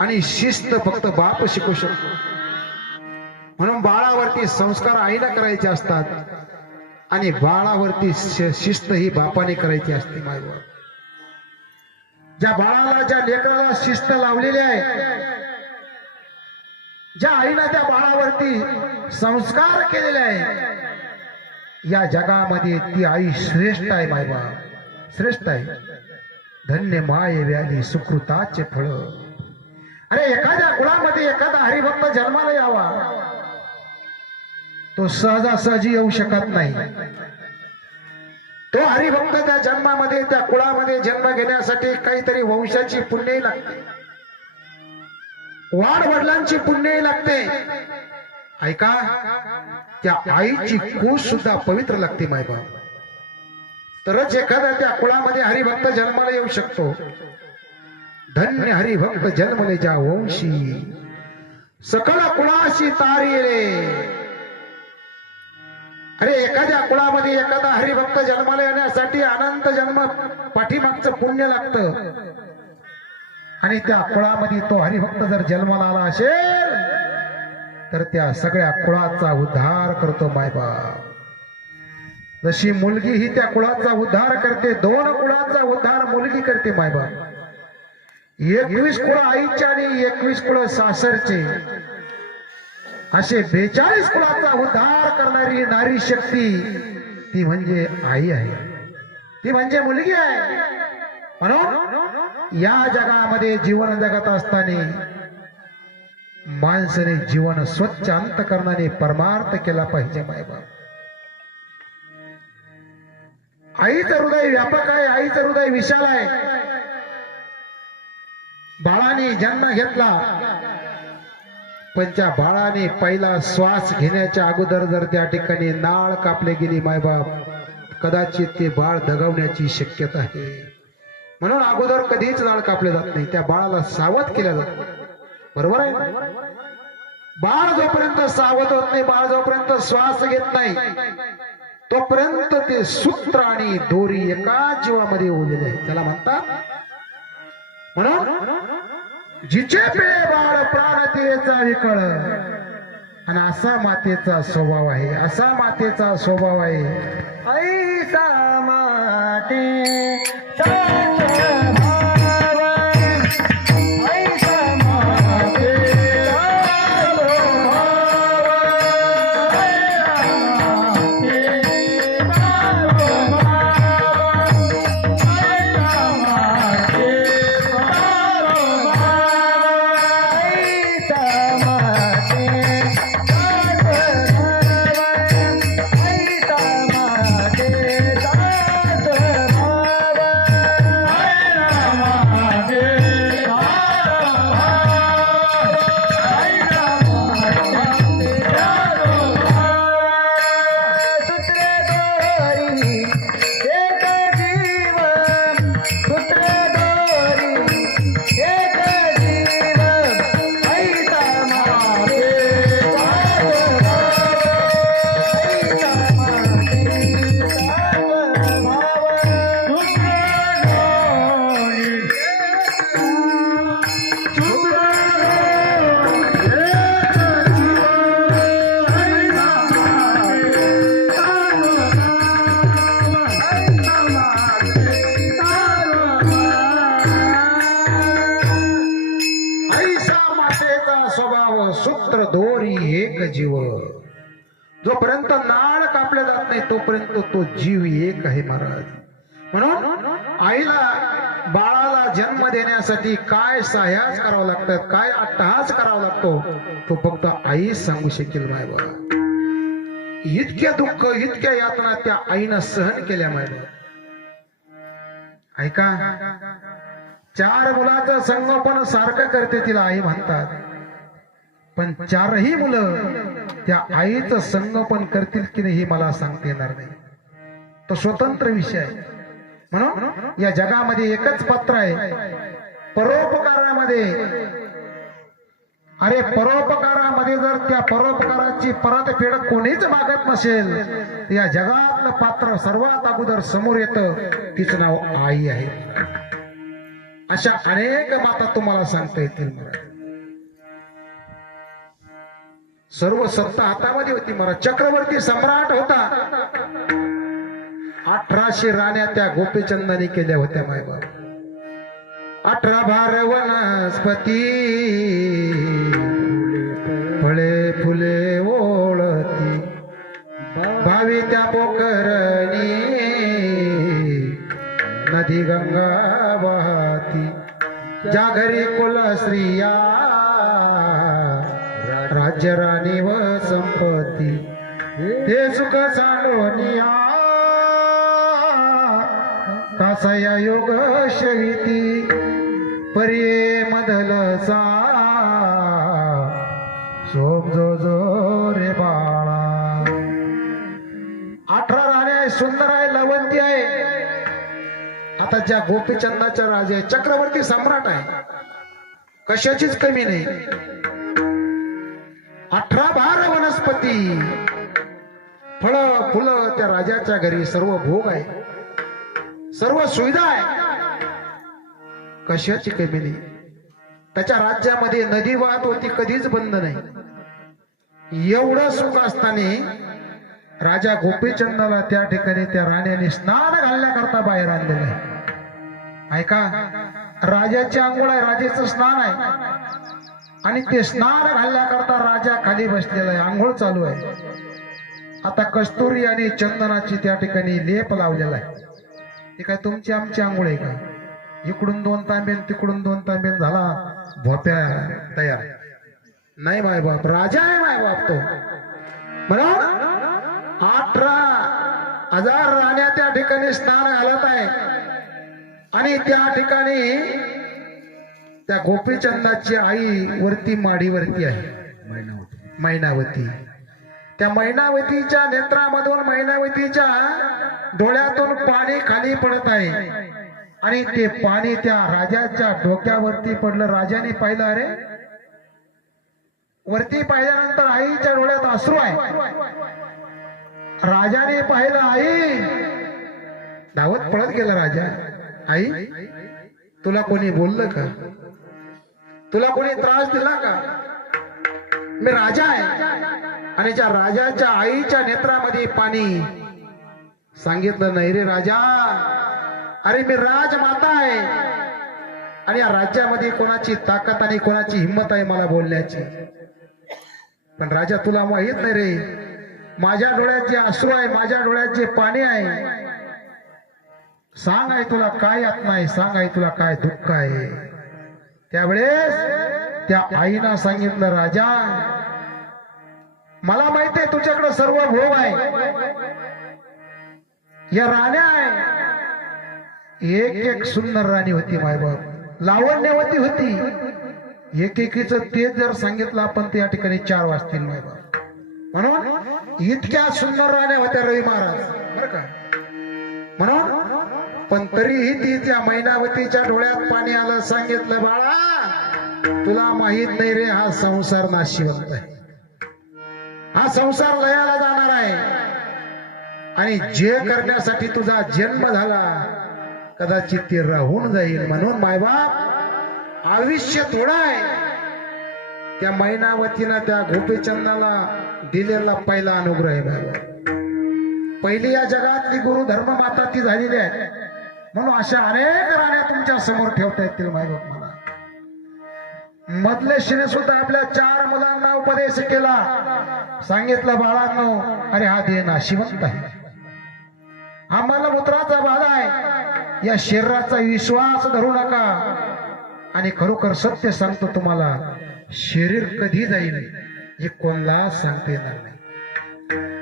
आणि शिस्त फक्त बाप शिकवू शकतो. म्हणून बाळावरती संस्कार आईला करायचे असतात आणि बाळावरती शिस्त ही बापाने करायची असते मायबा. ज्या बाळाला, ज्या लेकराला शिस्त लावलेली आहे, ज्या आईने त्या बाळावरती संस्कार केलेले आहे, या जगामध्ये ती आई श्रेष्ठ आहे मायबा, श्रेष्ठ आहे. धन्य माये व्याधी सुकृताचे फळ. अरे एखाद्या कुळामध्ये एखादा हरिभक्त जन्माला यावा, तो सहजासहजी येऊ शकत नाही. तो हरिभक्त त्या जन्मामध्ये त्या कुळामध्ये जन्म घेण्यासाठी काहीतरी वंशाची पुण्यही लागते, वाड वडिलांची पुण्यही लागते. ऐका, त्या आईची कूस सुद्धा पवित्र लागते मायबाप, तरच एखादा त्या कुळामध्ये हरिभक्त जन्माला येऊ शकतो. धन्य हरिभक्त जन्मले ज्या वंशी, सकल कुळाशी तारी रे. अरे एखाद्या कुळामध्ये एखादा हरिभक्त जन्माला येण्यासाठी अनंत जन्म पाठीमागचं पुण्य लागतं. आणि त्या कुळामध्ये तो हरिभक्त जर जन्माला आला असेल तर त्या सगळ्या कुळाचा उद्धार करतो मायबाप. जशी मुलगी ही त्या कुळाचा उद्धार करते, 2 कुळाचा उद्धार मुलगी करते मायबाप. 21 कुळ आईचे आणि 21 कुळ सासरचे, असे 42 कुळाचा उद्धार करणारी नारी शक्ती ती म्हणजे आई आहे, ती म्हणजे मुलगी आहे. म्हणून या जगामध्ये जीवन जगत असताना माणसाने जीवन स्वच्छ अंतःकरणाने परमार्थ केला पाहिजे मायबाप. आईचं हृदय व्यापक आहे, आईचं हृदय विशाल आहे. बाळाने जन्म घेतला, पण त्या बाळाने पहिला श्वास घेण्याच्या अगोदर जर त्या ठिकाणी नाळ कापले गेली मायबाप, कदाचित ते बाळ दगावण्याची शक्यता आहे. म्हणून अगोदर कधीच नाळ कापले जात नाही, त्या बाळाला सावध केलं जात. बरोबर आहे? बाळ जोपर्यंत सावध होत नाही, बाळ जोपर्यंत श्वास घेत नाही, तोपर्यंत ते सूत्र आणि दोरी एका जीवामध्ये ओढलेले आहे, त्याला म्हणतात. म्हणून जिचे पिळे बाळ प्राणतेचा विकळ, आणि असा मातेचा स्वभाव आहे, असा मातेचा स्वभाव आहे. ऐसा माते सूत्र दोरी एक जीव. जोपर्यंत नाळ कापले जात नाही तोपर्यंत तो जीव एक आहे महाराज. म्हणून आईला बाळाला जन्म देण्यासाठी काय साह्यास करावं लागतं, काय अट्टहास करावा लागतो, तो फक्त आई सांगू शकेल. माय बाबा, इतके दुःख इतक्या यातना त्या आईनं सहन केल्या. माय बाबा ऐका, 4 मुलाचं संगोपन सारखं करते तिला आई म्हणतात, पण 4ही मुलं त्या आईचं संगोपन करतील की नाही हे मला सांगता येणार नाही, तो स्वतंत्र विषय आहे. म्हणून या जगामध्ये एकच पात्र आहे परोपकारामध्ये. अरे परोपकारामध्ये जर त्या परोपकाराची परतफेड कोणीच मागत नसेल, या जगातलं पात्र सर्वात अगोदर समोर येतं, तिचं नाव आई आहे. अशा अनेक माता तुम्हाला सांगता येतील. मला सर्व सत्ता हातामध्ये होती. मला चक्रवर्ती सम्राट होता, 1800 राण्या त्या गोपीचंदाने केल्या होत्या. मायबाप 18 भार वनस्पती, फळे फुले ओळती, 22 त्या पोखरणी, नदी गंगा वाहती, ज्या घरी कुल स्त्रिया राज्य राणी व संपत्ती, ते सुख सांडवनिया कासया योग शविती, पर्ये मधलसा सोम जो जो रे बाळा. 18 राण्या आहे, सुंदर आहे, लवंती आहे. आता ज्या गोपीचंदाच्या राजा आहे, चक्रवर्ती सम्राट आहे, कशाचीच कमी नाही. 18 बार वनस्पती, फळ फुलं त्या राजाच्या घरी, सर्व भोग आहे, सर्व सुविधा आहे, कशाची कमी नाही. त्याच्या राज्यामध्ये नदी वाहत होती, कधीच बंद नाही. एवढं सुख असताना राजा गोपीचंदाला त्या ठिकाणी त्या राण्याने स्नान घालण्याकरता बाहेर आणलेलं आहे. ऐका, राजाची आंघोळ आहे, राजाचं स्नान आहे, आणि ते स्नान घालण्याकरता राजा खाली बसलेला आहे, आंघोळ चालू आहे. आता कस्तुरी आणि चंदनाची त्या ठिकाणी लेप लावलेला आहे. ते काय तुमची आमची आंघोळ आहे का? इकडून 2 तांबेन तिकडून 2 तांबेन झाला भोप्या तयार. नाही मायबाप, राजा आहे मायबाप तो. म्हणून 18,000 राण्या त्या ठिकाणी स्नान घालत आहे, आणि त्या ठिकाणी त्या गोपीचंदाची आई वरती माडीवरती आहे, मैनावती. त्या मैनावतीच्या नेत्रामधून, मैनावतीच्या डोळ्यातून पाणी खाली पडत आहे, आणि ते पाणी त्या राजाच्या डोक्यावरती पडलं. राजाने पाहिलं, अरे वरती पाहिल्यानंतर आईच्या डोळ्यात अश्रू आहे. राजाने पाहिलं, आई. धावत पळत गेला राजा. आई, तुला कोणी बोललं का? तुला कोणी त्रास दिला का? मी राजा आहे. आणि ज्या राजाच्या आईच्या नेत्रामध्ये पाणी. सांगितलं, नाही रे राजा, अरे मी राजमाता आहे, आणि या राज्यामध्ये कोणाची ताकद आणि कोणाची हिंमत आहे मला बोलण्याची. पण राजा, तुला माहित नाही रे, माझ्या डोळ्यात जे अश्रू आहे, माझ्या डोळ्यात जे पाणी आहे, सांग आहे तुला काय यातना आहे, सांग आहे तुला काय दुःख आहे. त्यावेळेस त्या आईनं सांगितलं, राजा मला माहिती आहे तुझ्याकडे सर्व भोग आहे, या राण्या आहे. एक एक सुंदर राणी होती मायबाप, लावण्यवती होती. एकेकीच तेज जर सांगितलं आपण त्या ठिकाणी 4 वाजतील मायबाप. म्हणून इतक्या सुंदर राण्या होत्या रवी महाराज, बरं का. म्हणून पण तरीही ती त्या मैनावतीच्या डोळ्यात पाणी आलं. सांगितलं, बाळा तुला माहित नाही रे, हा संसार नाशिवंत आहे, हा संसार लयाला जाणार आहे, आणि जे करण्यासाठी तुझा जन्म झाला कदाचित ते राहून जाईल. म्हणून मायबाप आयुष्य थोडं आहे. त्या मैनावतीनं त्या गोपीचंदाला दिलेला पहिला अनुग्रह आहे मायबाप. पहिली या जगातली गुरु धर्म माता ती झालेली आहे. म्हणून अशा अनेक राण्या तुमच्या समोर ठेवता येतील मायबाप. मला मधलेशीने सुद्धा आपल्या 4 मुलांना उपदेश केला. सांगितलं, बाळांनो, अरे हा देह नाशिवंत आहे, आम्हाला मूत्राचा बाधा आहे, या शरीराचा विश्वास धरू नका. आणि खरोखर सत्य सांगतो तुम्हाला, शरीर कधी जाईल हे कोणाला सांगता येणार नाही.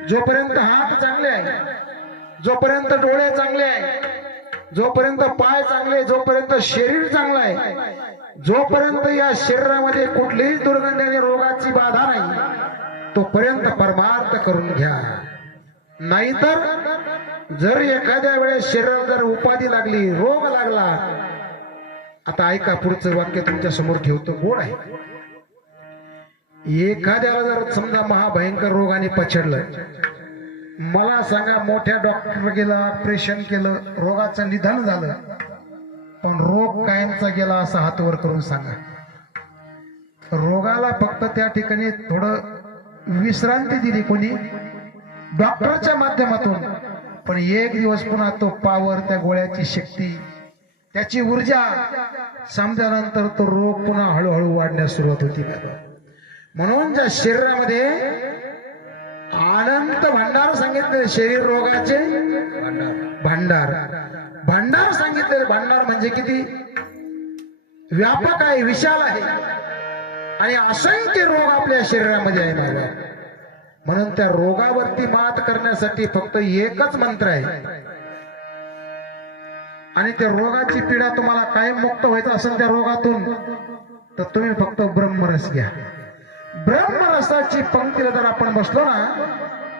जोपर्यंत हात चांगले आहे, जोपर्यंत डोळे चांगले आहे, जोपर्यंत पाय चांगले, जोपर्यंत शरीर चांगलं आहे, जोपर्यंत या शरीरामध्ये कुठलीही दुर्गंधी आणि रोगाची बाधा नाही, तोपर्यंत परमार्थ करून घ्या. नाहीतर जर एखाद्या वेळेस शरीराला जर उपाधी लागली, रोग लागला. आता ऐका, पुढचं वाक्य तुमच्या समोर ठेवतो, गोड आहे. एखाद्याला जर समजा महाभयंकर रोगाने पछडलं, मला सांगा, मोठ्या डॉक्टर गेला, ऑपरेशन केलं, रोगाचं निधन झालं, पण रोग कायमचा गेला असं हात वर करून सांगा. रोगाला फक्त त्या ठिकाणी थोडं विश्रांती दिली कोणी, डॉक्टरच्या माध्यमातून, पण एक दिवस पुन्हा तो पावर, त्या गोळ्याची शक्ती, त्याची ऊर्जा समजल्यानंतर तो रोग पुन्हा हळूहळू वाढण्यास सुरुवात होती. म्हणून ज्या शरीरामध्ये अनंत भांडार सांगितले, शरीर रोगाचे भांडार. भांडार सांगितलेले. भांडार म्हणजे किती व्यापक आहे, विशाल आहे आणि असंख्य रोग आपल्या शरीरामध्ये आहे बाबा. म्हणून त्या रोगावरती मात करण्यासाठी फक्त एकच मंत्र आहे आणि त्या रोगाची पीडा तुम्हाला कायम मुक्त व्हायचं असेल त्या रोगातून तर तुम्ही फक्त ब्रह्मरस घ्या. ब्रह्मरसाची पंक्तीला जर आपण बसलो ना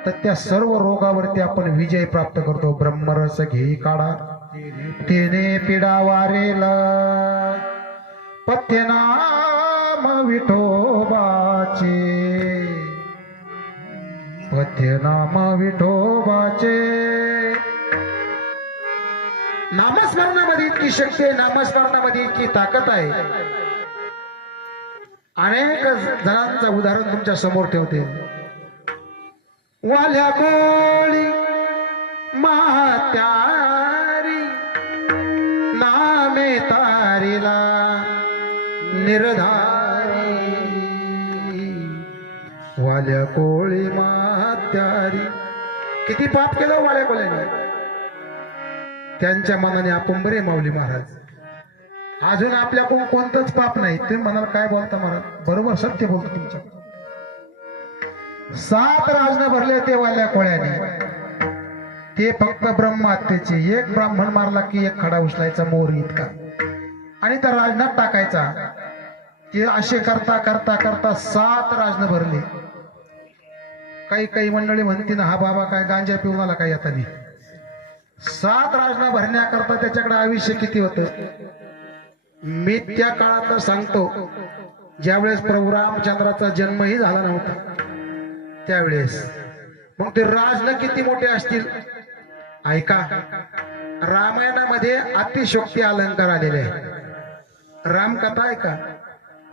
तर त्या सर्व रोगावरती आपण विजय प्राप्त करतो. ब्रह्मरस घे काढा तेने पिडा वारेल पथ्यनाम विठोबाचे, पथ्यनाम विठोबाचे. नामस्मरणामध्ये इतकी शक्ती आहे, नामस्मरणामध्ये इतकी ताकद आहे. अनेक जणांचं उदाहरण तुमच्या समोर ठेवते. वाल्या कोळी महात्यारी नामे तारीला निर्धारी, वाल्या कोळी महात्यारी. किती पाप केलं वाल्या कोळ्याने, त्यांच्या मनाने आपण बरे माऊली महाराज. अजून आपल्याकडून कोणतंच पाप नाही. तुम्ही म्हणाल काय बोलता महाराज, बरोबर सत्य बोलतो तुमच्या. 7 राजन भरले ते वाल्या कोळ्याने, ते फक्त ब्रह्महत्येचे. एक ब्राह्मण मारला की एक खडा उचलायचा मोर इतका आणि त्या राजनात टाकायचा. ते असे करता करता करता 7 राजन भरले. काही काही मंडळी म्हणतील हा बाबा काय गांजा पिऊन आला काय आता. 7 राजना भरण्याकरता त्याच्याकडे आयुष्य किती होतं. मी त्या काळात सांगतो ज्यावेळेस प्रभू रामचंद्राचा जन्मही झाला नव्हता त्यावेळेस. मग ते राजन किती मोठे असतील. ऐका, रामायणामध्ये अतिशोक्ती अलंकार आलेले आहे. रामकथा ऐका,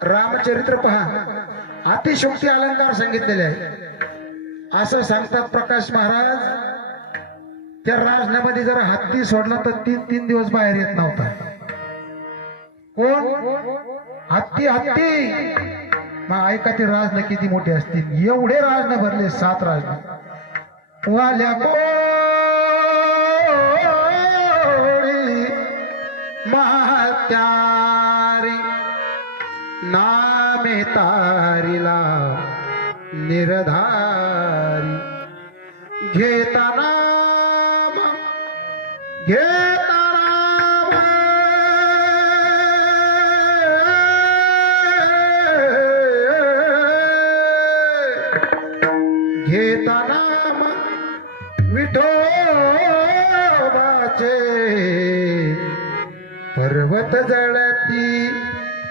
रामचरित्र पहा, अतिशोक्ती अलंकार सांगितलेले आहे. असं सांगतात प्रकाश महाराज, त्या राजनामध्ये जर हत्ती सोडला तर 3 दिवस बाहेर येत नव्हता. कोण? हत्ती. हत्ती. मग ऐका ते राजन किती मोठे असतील. एवढे राजन भरले, 7 राजन. वाल्या महात्यारी नामे तारीला निर्धारी, घेता नाम घेता नाम घेता नाम विठोबाचे, पर्वत जळती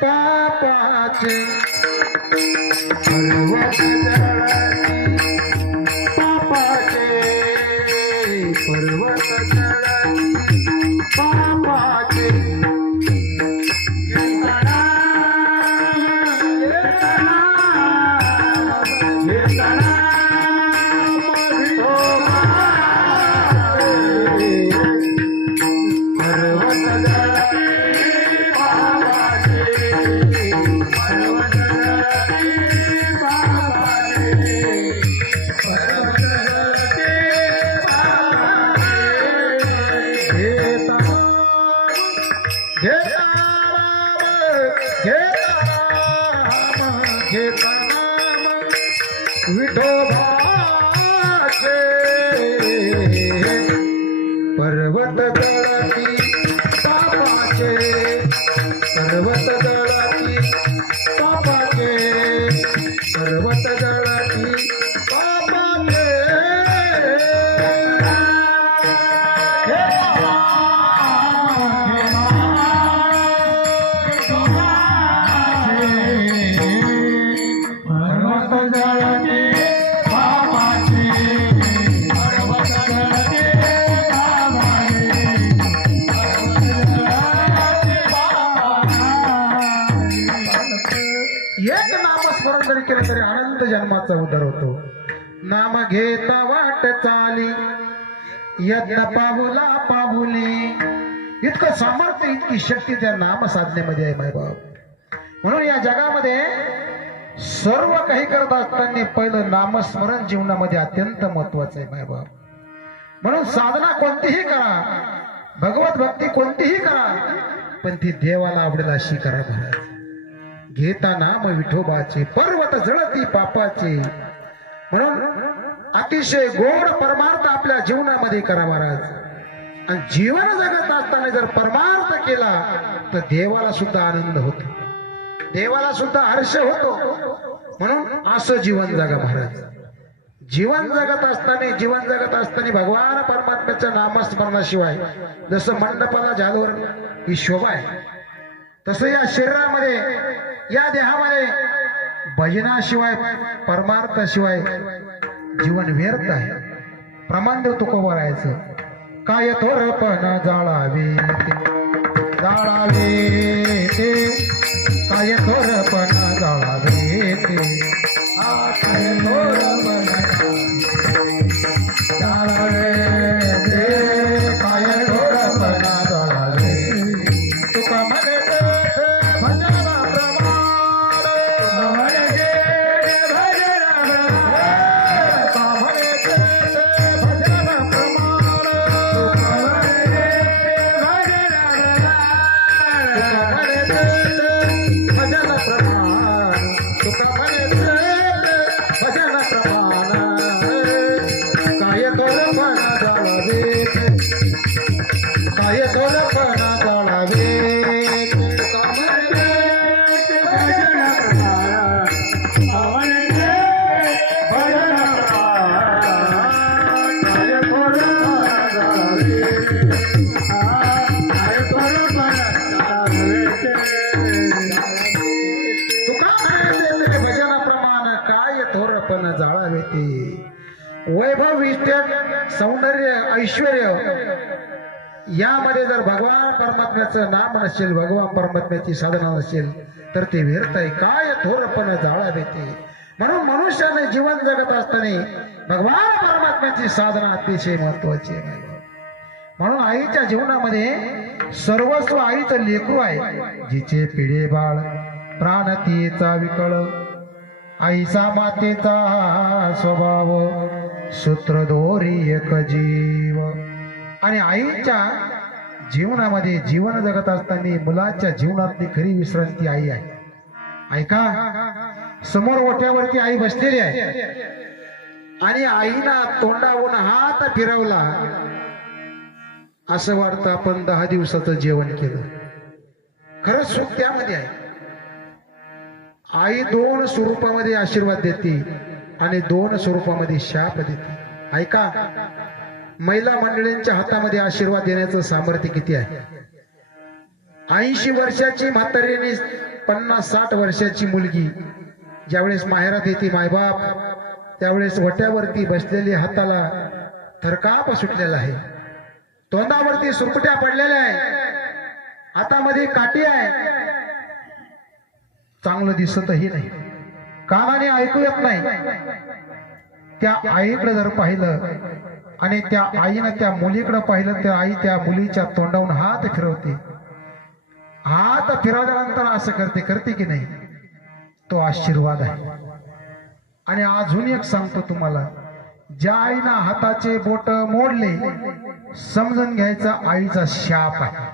पापाचे, पर्वत जळती पापाचे, पर्वत जळती पापाचे. विठोबाचे, पर्वत जळती पापाचे, पर्वत जळती पापाचे, पर्वत जळती पापाचे. एक नामस्मरण जरी केलं तरी अनंत जन्माचा उद्धार होतो. नाम घेता वाट चाली यज्ञ पाहुला पाहुली. इतकं सामर्थ्य, इतकी शक्ती त्या नाम साधनेमध्ये आहे मायबाप. म्हणून या जगामध्ये सर्व काही करत असताना पहिलं नामस्मरण जीवनामध्ये अत्यंत महत्वाचं आहे मायबाप. म्हणून साधना कोणतीही करा भगवत भक्ती कोणतीही करा, पण ती देवाला आवडेल अशी करा महाराज. घेता नाम विठोबाचे पर्वत जळती पापाचे. म्हणून अतिशय गोड परमार्थ आपल्या जीवनामध्ये करा महाराज. आणि जीवन जगत असताना जर परमार्थ केला तर देवाला सुद्धा आनंद होतो, देवाला सुद्धा हर्ष होतो. म्हणून असं जीवन जगा महाराज. जीवन जगत असताना भगवान परमात्म्याच्या नामस्मरणाशिवाय जसं मंडपाला झालोर ही शोभा आहे, तसं या शरीरामध्ये या देहामध्ये भजनाशिवाय परमार्थाशिवाय जीवन व्यर्थ आहे. प्रमाण देव तुकोबा राहायचं. काय थोरपण जाळावे ते, काय थोरपण जाळावे ते, काय थोरपण जाळावे ते, काय थोरपण जाळावे. तुका म्हणते भजना प्रमाण, म्हणते भजना जाळावे ते. वैभव विष्ट सौंदर्य ऐश्वर्य यामध्ये जर भगवान परमात्म्याचं नाम नसेल, भगवान परमात्म्याची साधना नसेल तर ते व्यर्थ आहे. काय थोरपण जाळावे ते. म्हणून मनुष्याने जीवन जगत असताना भगवान परमात्म्याची साधना अतिशय महत्वाची आहे. म्हणून आईच्या जीवनामध्ये सर्वस्व आईचं लेकरू आहे. जिचे पिढे बाळ प्राण तिचा विकळ, आईचा मातेचा स्वभाव सूत्र दोरी एक जीव. आणि आईच्या जीवनामध्ये जीवन जगत असताना मुलाच्या जीवनातली खरी विश्रांती आई आहे. ऐका, समोर ओट्यावरती आई बसलेली आहे आणि आईना तोंडावरून हात फिरवला असं वाटतं आपण 10 दिवसाचं जेवण केलं. खरंच सुख त्यामध्ये आहे. आई 2 स्वरूपामध्ये आशीर्वाद देते आणि 2 स्वरूपामध्ये शाप देते. ऐका, महिला मंडळींच्या हातामध्ये आशीर्वाद देण्याचं सामर्थ्य किती आहे. 80 वर्षाची म्हातारी आणि 50-60 वर्षाची मुलगी ज्यावेळेस माहेरात येते मायबाप, त्यावेळेस वट्यावरती बसलेली हाताला थरकाप सुटलेला आहे, तोंडावरती सुरकुट्या पडलेल्या आहे, हातामध्ये काठी आहे, चांगलं दिसतही नाही, कानाने ऐकू येत नाही. त्या आईकडे जर पाहिलं आणि त्या आईनं त्या मुलीकडे पाहिलं तर आई त्या मुलीच्या तोंडावरून हात फिरवते. हात फिरवल्यानंतर असं करते की नाही, तो आशीर्वाद आहे. आणि अजून एक सांगतो तुम्हाला, ज्या आईनं हाताचे बोट मोडले समजून घ्यायचा आईचा शाप आहे.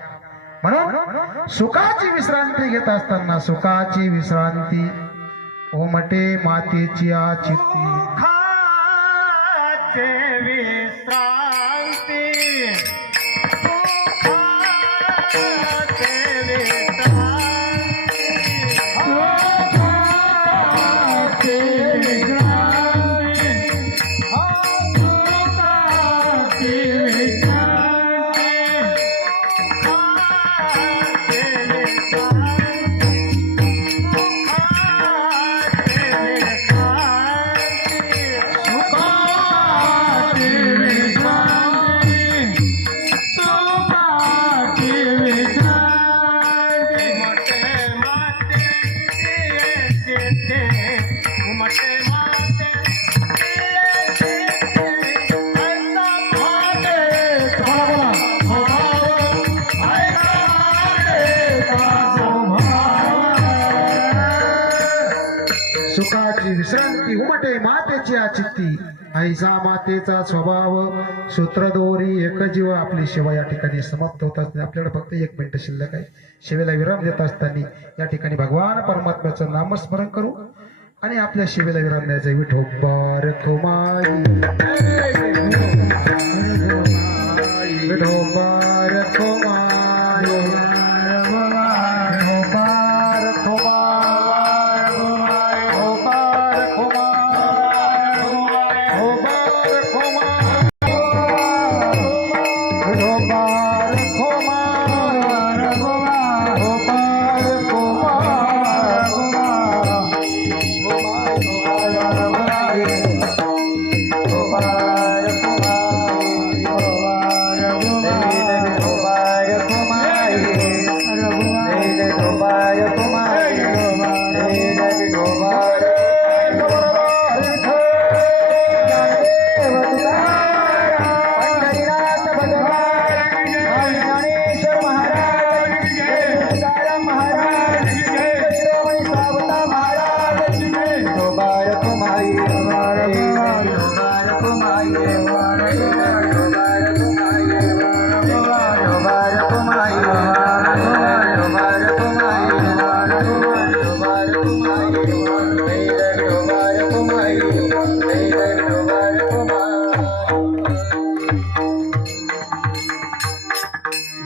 म्हणून सुखाची विश्रांती घेत असताना सुखाची विश्रांती ओमटे मातेची चित्ती. सुखाची विश्रांती उमटे मातेची चित्ती ऐसा मातेचा स्वभाव सूत्रदोरी एक जीव आपली सेवा या ठिकाणी समाप्त होत असते. आपल्याला फक्त 1 मिनिट शिल्लक आहे. सेवेला विराम देत असताना या ठिकाणी भगवान परमात्म्याचं नामस्मरण करू आणि आपल्या सेवेला विराम द्यायचा. विठोबार खुमाई विठोबार खुमाई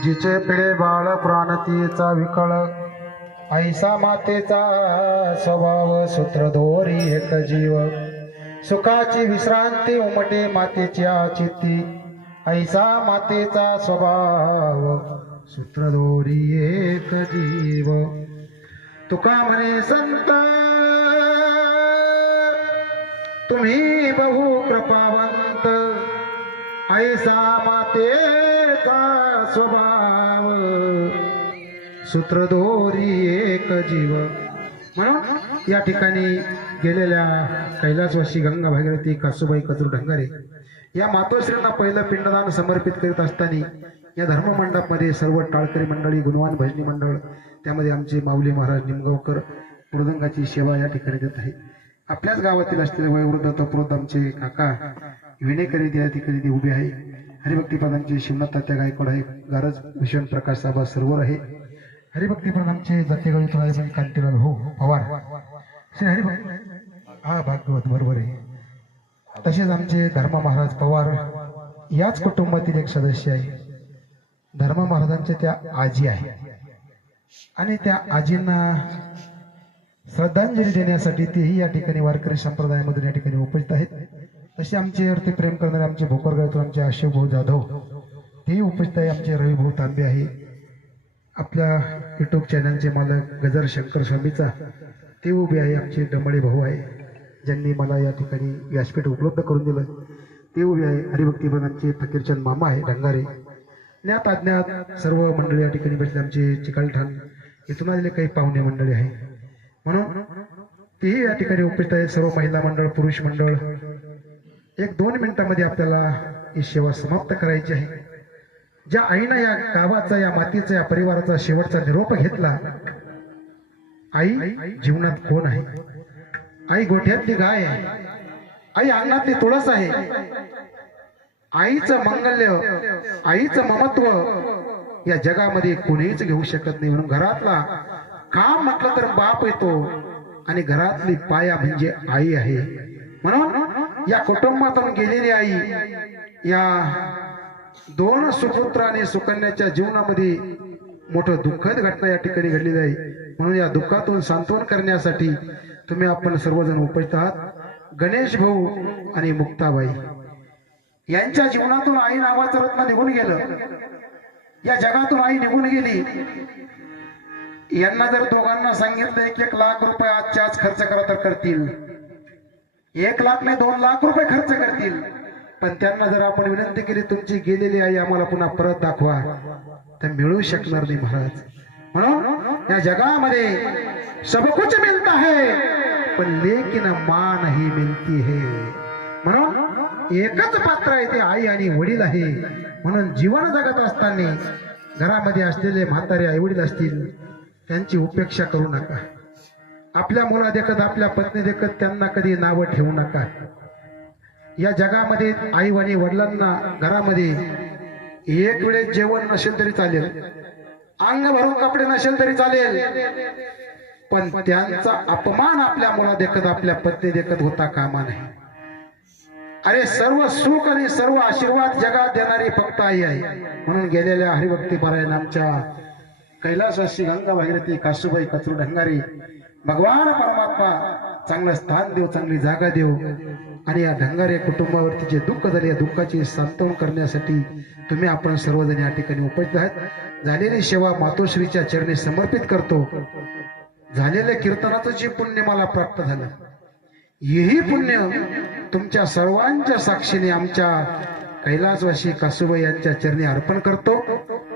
जिचे पिढे बाळ प्राणतीचा विकळ ऐसा मातेचा स्वभाव सूत्रधोरी एक जीव सुखाची विश्रांती उमटे मातेच्या चित्ती ऐसा मातेचा स्वभाव सूत्रधोरी एक जीव तुका म्हणे संत तुम्ही बहु कृपावंत ऐसा मातेचा स्वभाव सूत्रधोरी एक जीव. म्हणून या ठिकाणी गेलेल्या कैलासवासी गंगा भागीरथी कासूबाई कचरू ढंगारे या मातोश्रींना पहिलं पिंडदान समर्पित करीत असताना या धर्ममंडपमध्ये सर्व टाळकरी मंडळी गुणवान भजनी मंडळ त्यामध्ये आमचे माऊली महाराज निमगावकर मृदंगाची सेवा या ठिकाणी देत आहे. आपल्याच गावातील असलेले वयोवृद्ध तत्वृद्ध आमचे काका विनेकरी या ठिकाणी उभे आहे. हरिभक्तीपदांचे शिवनाथ तात्या गायकवाड आहे. गारज भूषण प्रकाश साबा सर्वर आहे. हरिभक्तीपद आमचे जातेगळी तुळाई कांतीलाल हो पवार श्री हरिभक्त हा भागवत बरोबर आहे. तसेच आमचे धर्मा महाराज पवार याच कुटुंबातील एक सदस्य आहे. धर्मा महाराजांचे त्या आजी आहे आणि त्या आजींना श्रद्धांजली देण्यासाठी तेही या ठिकाणी वारकरी संप्रदायामधून या ठिकाणी उपस्थित आहेत. तसे आमचे वरती प्रेम करणारे आमचे भोकरगावतून आमचे आशिवभाऊ जाधव तेही उपस्थित आहे. आमचे रविभाऊ तांबे आहे. आपल्या युट्यूब चॅनलचे मालक गजर शंकर स्वामीचा ते उभे आहे. आमचे डमळे भाऊ आहे ज्यांनी मला या ठिकाणी व्यासपीठ उपलब्ध करून दिलं ते उभे आहे. हरिभक्तीपद आमचे फकीरचंद मामा आहे ढंगारे. ज्ञात अज्ञात सर्व मंडळी या ठिकाणी बसले. आमचे चिकलठाण इथून आलेले काही पाहुणे मंडळी आहे म्हणून तेही या ठिकाणी उपस्थित आहे. सर्व महिला मंडळ पुरुष मंडळ 1-2 मिनिटांमध्ये आपल्याला ही सेवा समाप्त करायची आहे. ज्या आईनं या गावाचा या मातीचा या परिवाराचा शेवटचा निरोप घेतला. आई जीवनात कोण आहे? आई गोठ्यातली गाय आहे. आई अंगणातली तुळस आहे. आईचं मंगल्य आईचं ममत्व या जगामध्ये कोणीच घेऊ शकत नाही. म्हणून घरातला काम म्हटलं तर बाप येतो आणि घरातली पाया म्हणजे आई आहे. म्हणून या कुटुंबातून गेलेली आई या 2 सुपुत्र आणि सुकन्याच्या जीवनामध्ये मोठं दुःखद घटना या ठिकाणी घडलेली आहे. म्हणून या दुःखातून सांत्वन करण्यासाठी तुम्ही आपण सर्वजण उपस्थित आहात. गणेश भाऊ आणि मुक्ताबाई यांच्या जीवनातून आई नावाचं रत्न निघून गेलं. या जगातून आई निघून गेली. यांना जर दोघांना सांगितलं 1-1 लाख रुपये आजच्या आज खर्च करा तर करतील. 1 लाख नाही 2 लाख रुपये खर्च करतील. पण त्यांना जर आपण विनंती केली तुमची गेलेली आई आम्हाला पुन्हा परत दाखवा तर मिळू शकणार नाही महाराज. म्हणून या जगामध्ये सब कुछ मिलता है पण लेकिन मां नहीं मिलती है. म्हणून एकच पात्र आहे ते आई आणि वडील आहे. म्हणून जीवन जगत असताना घरामध्ये असलेले म्हातारे आई वडील असतील त्यांची उपेक्षा करू नका. आपल्या मुला देखत आपल्या पत्नी देखत त्यांना कधी नावं ठेवू नका. या जगामध्ये आई आणि वडिलांना घरामध्ये एक वेळेस जेवण नसेल तरी चालेल, अंग भरून कपडे नसेल तरी चालेल, पण त्यांचा अपमान आपल्या मुला देखत आपल्या पत्नी देखत होता कामा नाही. अरे सर्व सुख आणि सर्व आशीर्वाद जगात देणारी फक्त आई आहे. म्हणून गेलेल्या हरिभक्ती पारायण आमच्या कैलासवासी गंगा भागीरथी कासूबाई कचरू ढंगारी भगवान परमात्मा चांगलं स्थान देव, चांगली जागा देव. आणि या ढंगारे कुटुंबावरती जे दुःख झाले या दुःखाची सांत्वन करण्यासाठी तुम्ही आपण सर्वजण या ठिकाणी उपस्थित आहात. झालेली सेवा मातोश्रीच्या चरणी समर्पित करतो. झालेल्या कीर्तनाचं जे पुण्य मला प्राप्त झालं, हेही पुण्य तुमच्या सर्वांच्या साक्षीने आमच्या कैलासवासी कासूबाई यांच्या चरणी अर्पण करतो.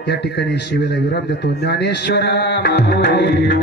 या ठिकाणी शिवेला विराम देतो. ज्ञानेश्वर